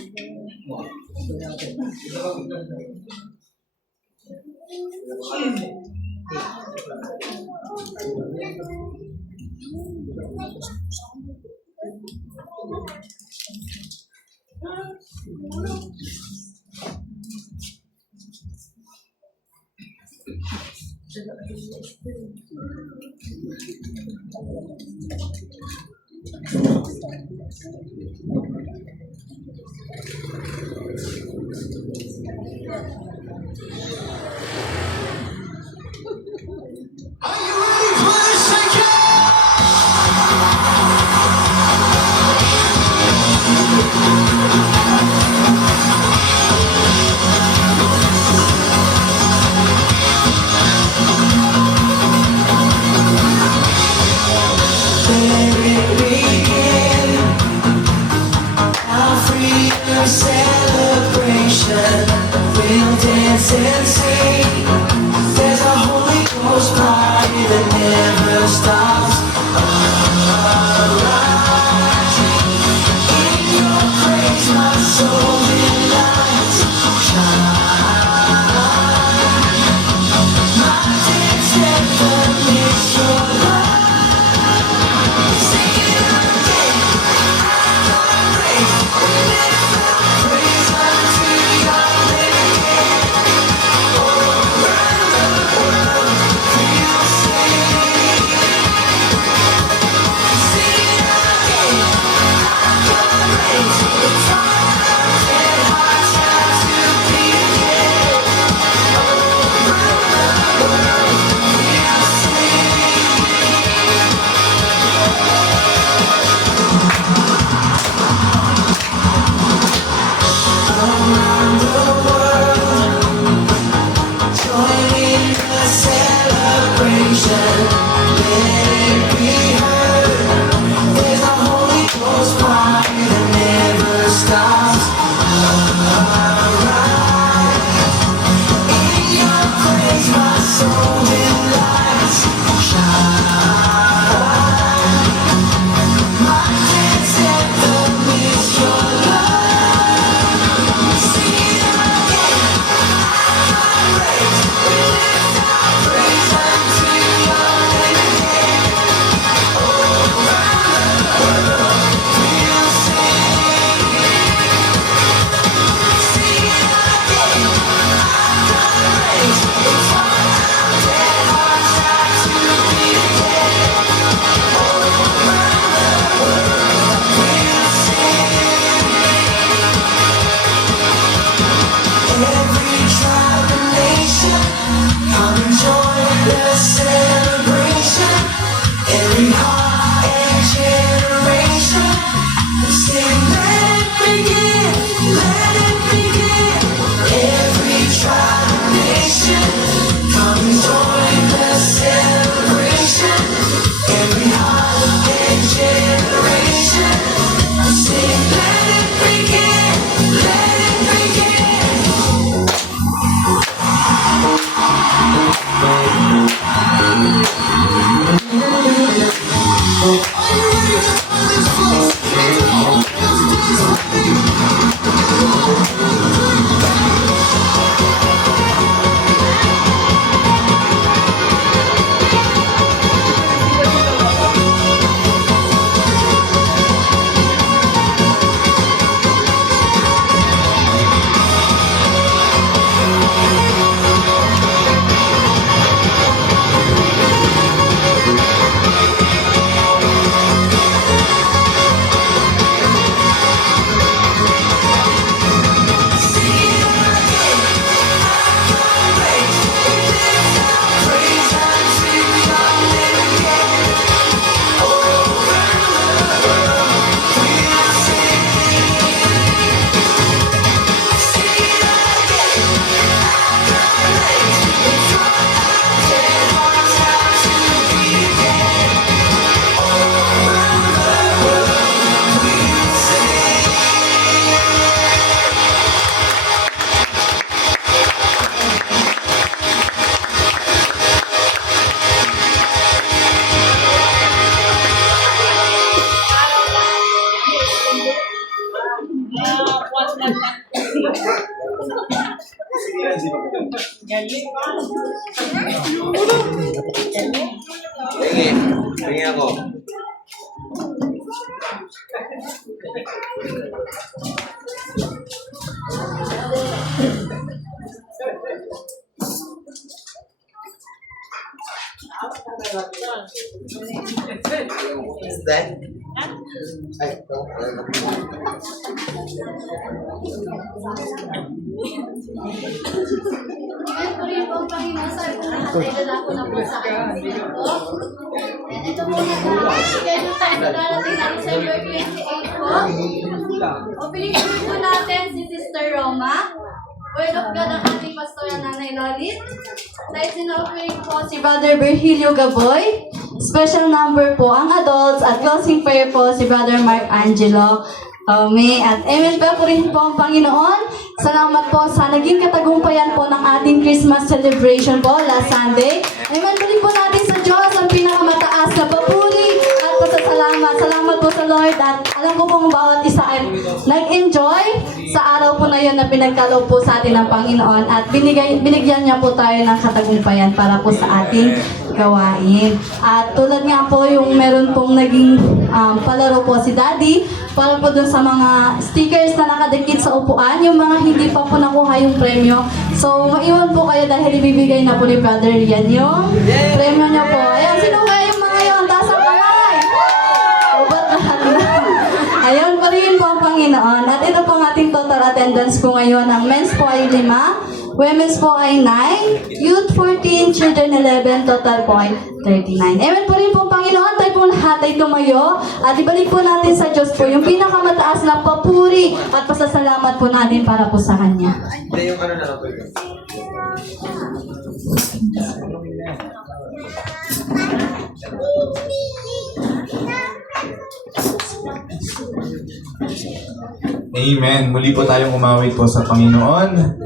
Tingin ako. Is that? Ay, ito. Purihin po ang Panginoon sa kung lahat ay lalako na po sa akin. Ito po schedule tayo na darating natin sa year 28 po. Opening prayer po natin si Sister Roma. Word of God ang ating pastora Nanay Lolit. Lights in offering po si Brother Virgilio Gaboy. Special number po ang adults at closing prayer po si Brother Mark Angelo. Amen. At amen po rin po ang Panginoon. Salamat po sa naging katagumpayan po ng ating Christmas celebration po last Sunday. Amen po rin po natin sa Diyos ang pinakamataas na papuri at pasasalamat. Salamat po sa Lord at alam ko pong bawat isa ay nag-enjoy sa araw po na yun na pinagkaloob po sa atin ng Panginoon at binigyan niya po tayo ng katagumpayan para po sa ating gawain. At tulad nga po yung meron pong naging palaro po si Daddy para po dun sa mga stickers na nakadikit sa upuan, yung mga hindi pa po nakuha yung premyo. So, maiwan po kayo dahil ibibigay na po ni Brother Rian yung premyo niya po. Ayan, sino kaya yung mga yun? Taas ang kamay! Ubat lahat na. Ayun, parihin po ang Panginoon. At ito po ang ating total attendance po ngayon. Ang men's po ay 5, women's po ay 9, youth 14, children 11, total po ay 39. Amen po rin po Panginoon, tayo po lahat ay tumayo at ibalik po natin sa Diyos po yung pinakamataas na papuri at pasasalamat po natin para po sa Kanya. Hindi yung ano na lang po yun. Amen. Muli po tayong umawit po sa Panginoon.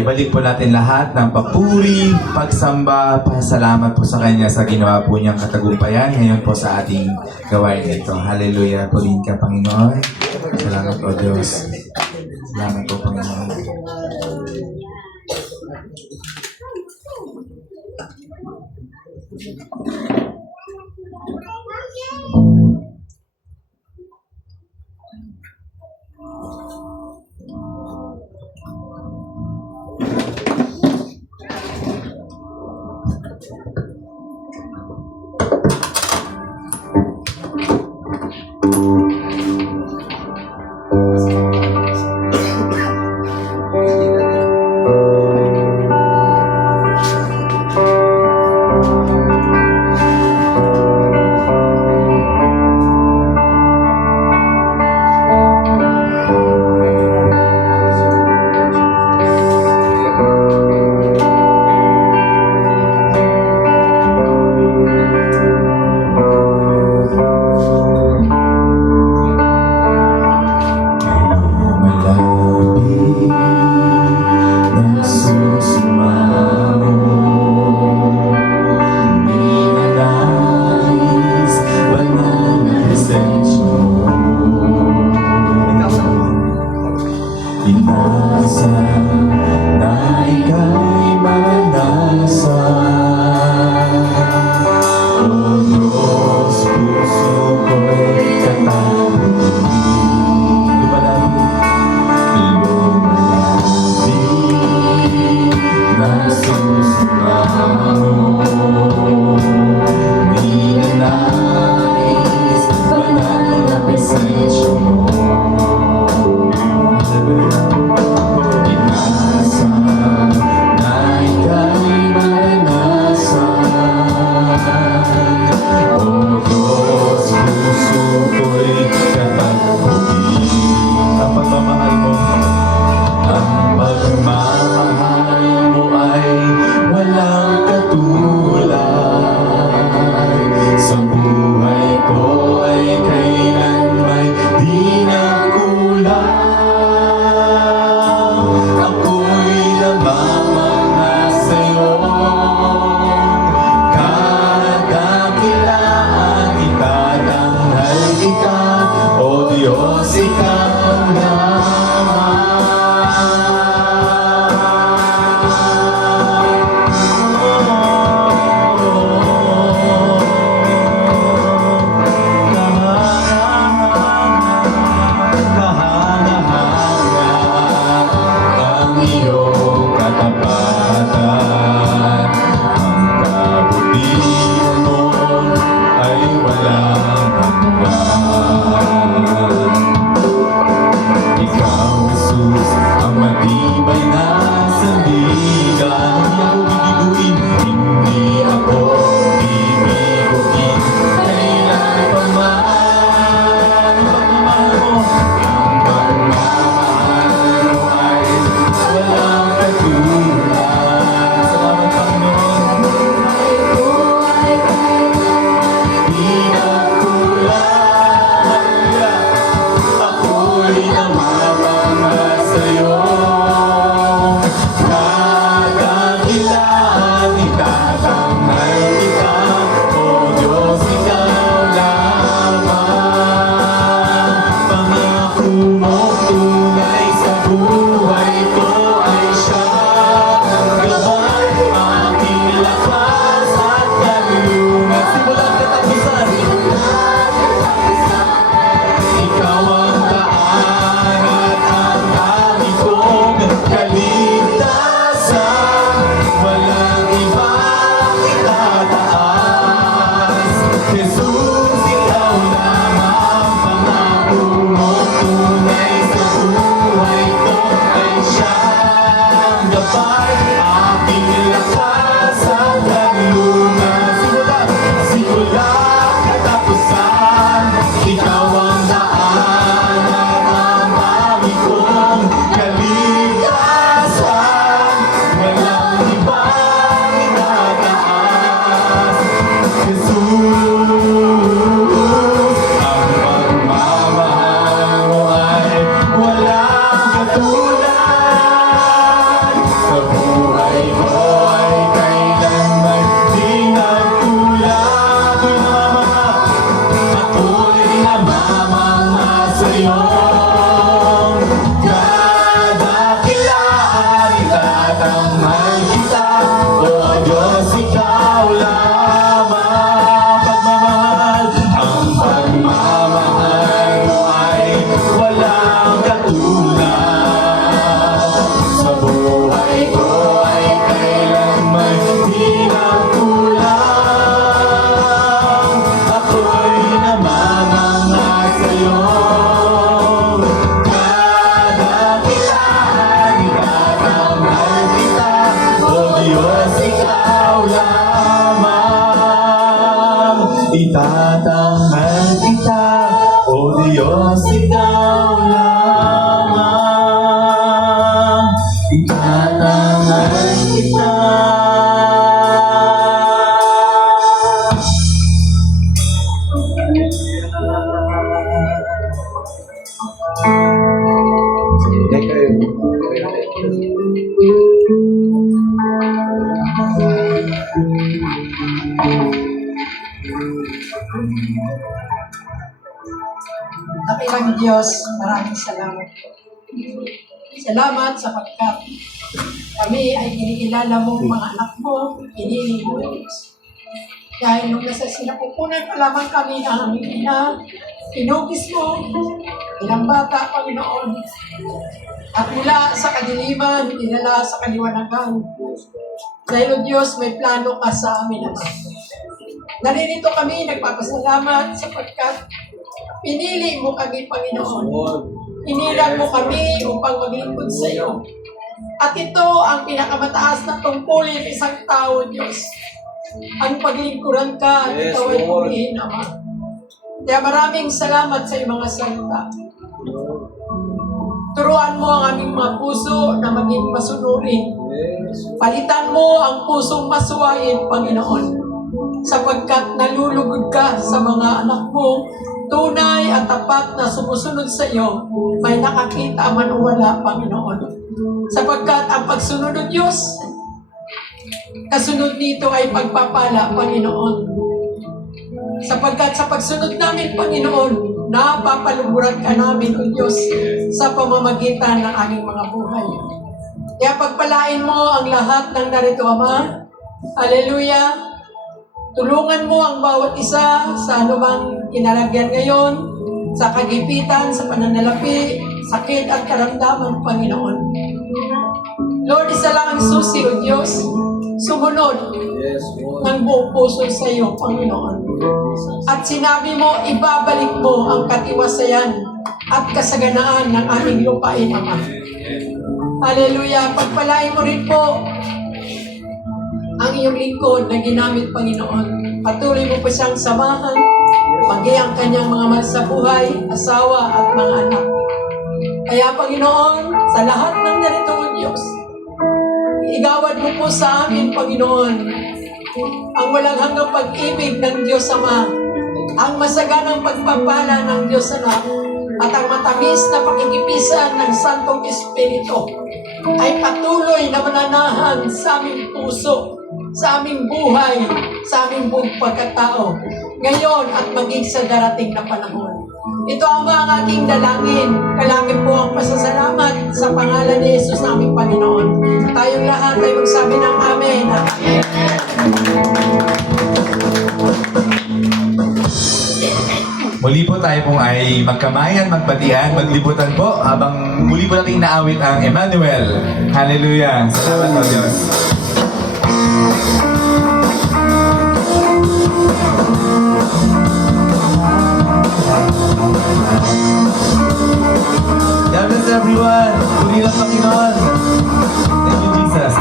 Ibalik po natin lahat ng papuri, pagsamba, pasalamat po sa Kanya sa ginawa po niyang katagumpayan ngayon po sa ating gawain ito. Hallelujah. Purihin ka, Panginoon. Salamat po, Diyos. Salamat po, Panginoon. namamanga sa'yo. Kadakilaan, itatangal kita, O Diyos, ikaw lamang. Pangako mo tunay sa buhay ko ay siyang gabay, aking lakas at kalungan. Simulang katapusan, ikaw ang daan at ang aming kong kaligtasan. Walang ibang itataas. Jesus, ikaw lamang. Pangako mo tunay sa buhay ko ay siyang gabay, aking lakas at kalungan. Simula katapusan, ikaw ang daan at ang aming kong kaligtasan. Walang ibang itataas. Jesus, ang pagmamahal mo ay walang katulad. Sa buhay ko ay kailanman di nagkulang. Ako'y namamanga sa'yo. Kadakilaan, itatanghal kita, O Diyos, ikaw lamang. Pagmamahal, ang pagmamahal mo ay walang katulad. Sa buhay ko ay kailanman di nagkulang. Ako'y namamanga sa'yo. Kadakilaan, itatanghal kita, O Diyos, ikaw lamang. Itatanghal kita, O Diyos, ikaw lamang. Itatanghal kita. Dakilang Diyos, maraming salamat po. Salamat sapagkat kami ay kinikilala mong mga anak mo, pinili mo Diyos. Dahil nung nasa sinapupunan pa lamang kami ng aming ina, pinugis mo, ilang bata, Panginoon. At mula sa kadiliman, dinala sa kaliwanagan. Dahil o Diyos, may plano ka sa amin naman. Naririto kami, nagpapasalamat sapagkat pinili mo kami, Panginoon. Inilan mo kami upang maglingkod sa iyo. At ito ang pinakamataas na tungkulin ng isang tao, Diyos. Ang paglingkuran ka at ikaw ay purihin, Ama. Kaya maraming salamat sa iyong mga salita. Turuan mo ang aming mga puso na maging masunurin. Palitan mo ang pusong masuwain, Panginoon. Sapagkat nalulugod ka sa mga anak mo, tunay at tapat na sumusunod sa iyo, may nakakita man o wala, Panginoon. Sapagkat ang pagsunod ng Diyos, kasunod nito ay pagpapala, Panginoon. Sapagkat sa pagsunod namin, Panginoon, napapaluburan ka namin, O Diyos, sa pamamagitan ng aming mga buhay. Kaya pagpalain mo ang lahat ng narito, Ama. Hallelujah. Tulungan mo ang bawat isa sa anumang kinalagyan ngayon, sa kagipitan, sa pananalapi, sakit at karamdaman, Panginoon. Lord, isa lang ang susi, O Diyos, sumunod ng buong puso sa iyo, Panginoon. At sinabi mo, ibabalik mo ang katiwasayan at kasaganaan ng aming lupain, Ama. Hallelujah. Pagpalain mo rin po ang iyong lingkod na ginamit, Panginoon. Patuloy mo po siyang samahan, maging ang kanyang mga mahal sa buhay, asawa at mga anak. Kaya, Panginoon, sa lahat ng ganito, O Diyos, igawad mo po sa amin, Panginoon, ang walang hanggang pag-ibig ng Diyos Ama, ang masaganang pagpapala ng Diyos Anak, at ang matamis na pakikipisan ng Santong Espiritu ay patuloy na mananahan sa aming puso, sa aming buhay, sa aming buong pagkatao, ngayon at maging sa darating na panahon. Ito ang mga aking dalangin. Kalaki po ang pasasalamat sa pangalan ni Jesus naming Panginoon. Tayong lahat ay magsabi ng Amen. Muli po tayo pong ay magkamayan, magbatian, maglibutan po habang muli po natin inaawit ang Emmanuel. Hallelujah! Salamat po Diyos. God bless everyone! Puri ng Panginoon! Thank you, Jesus!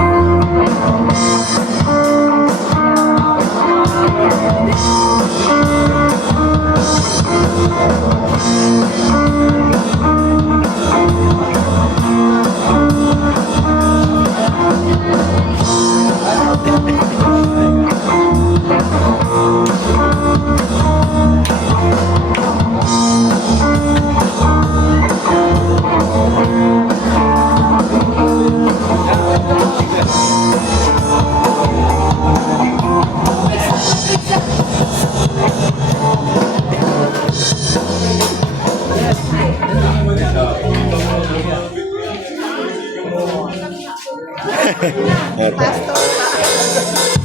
Pastor.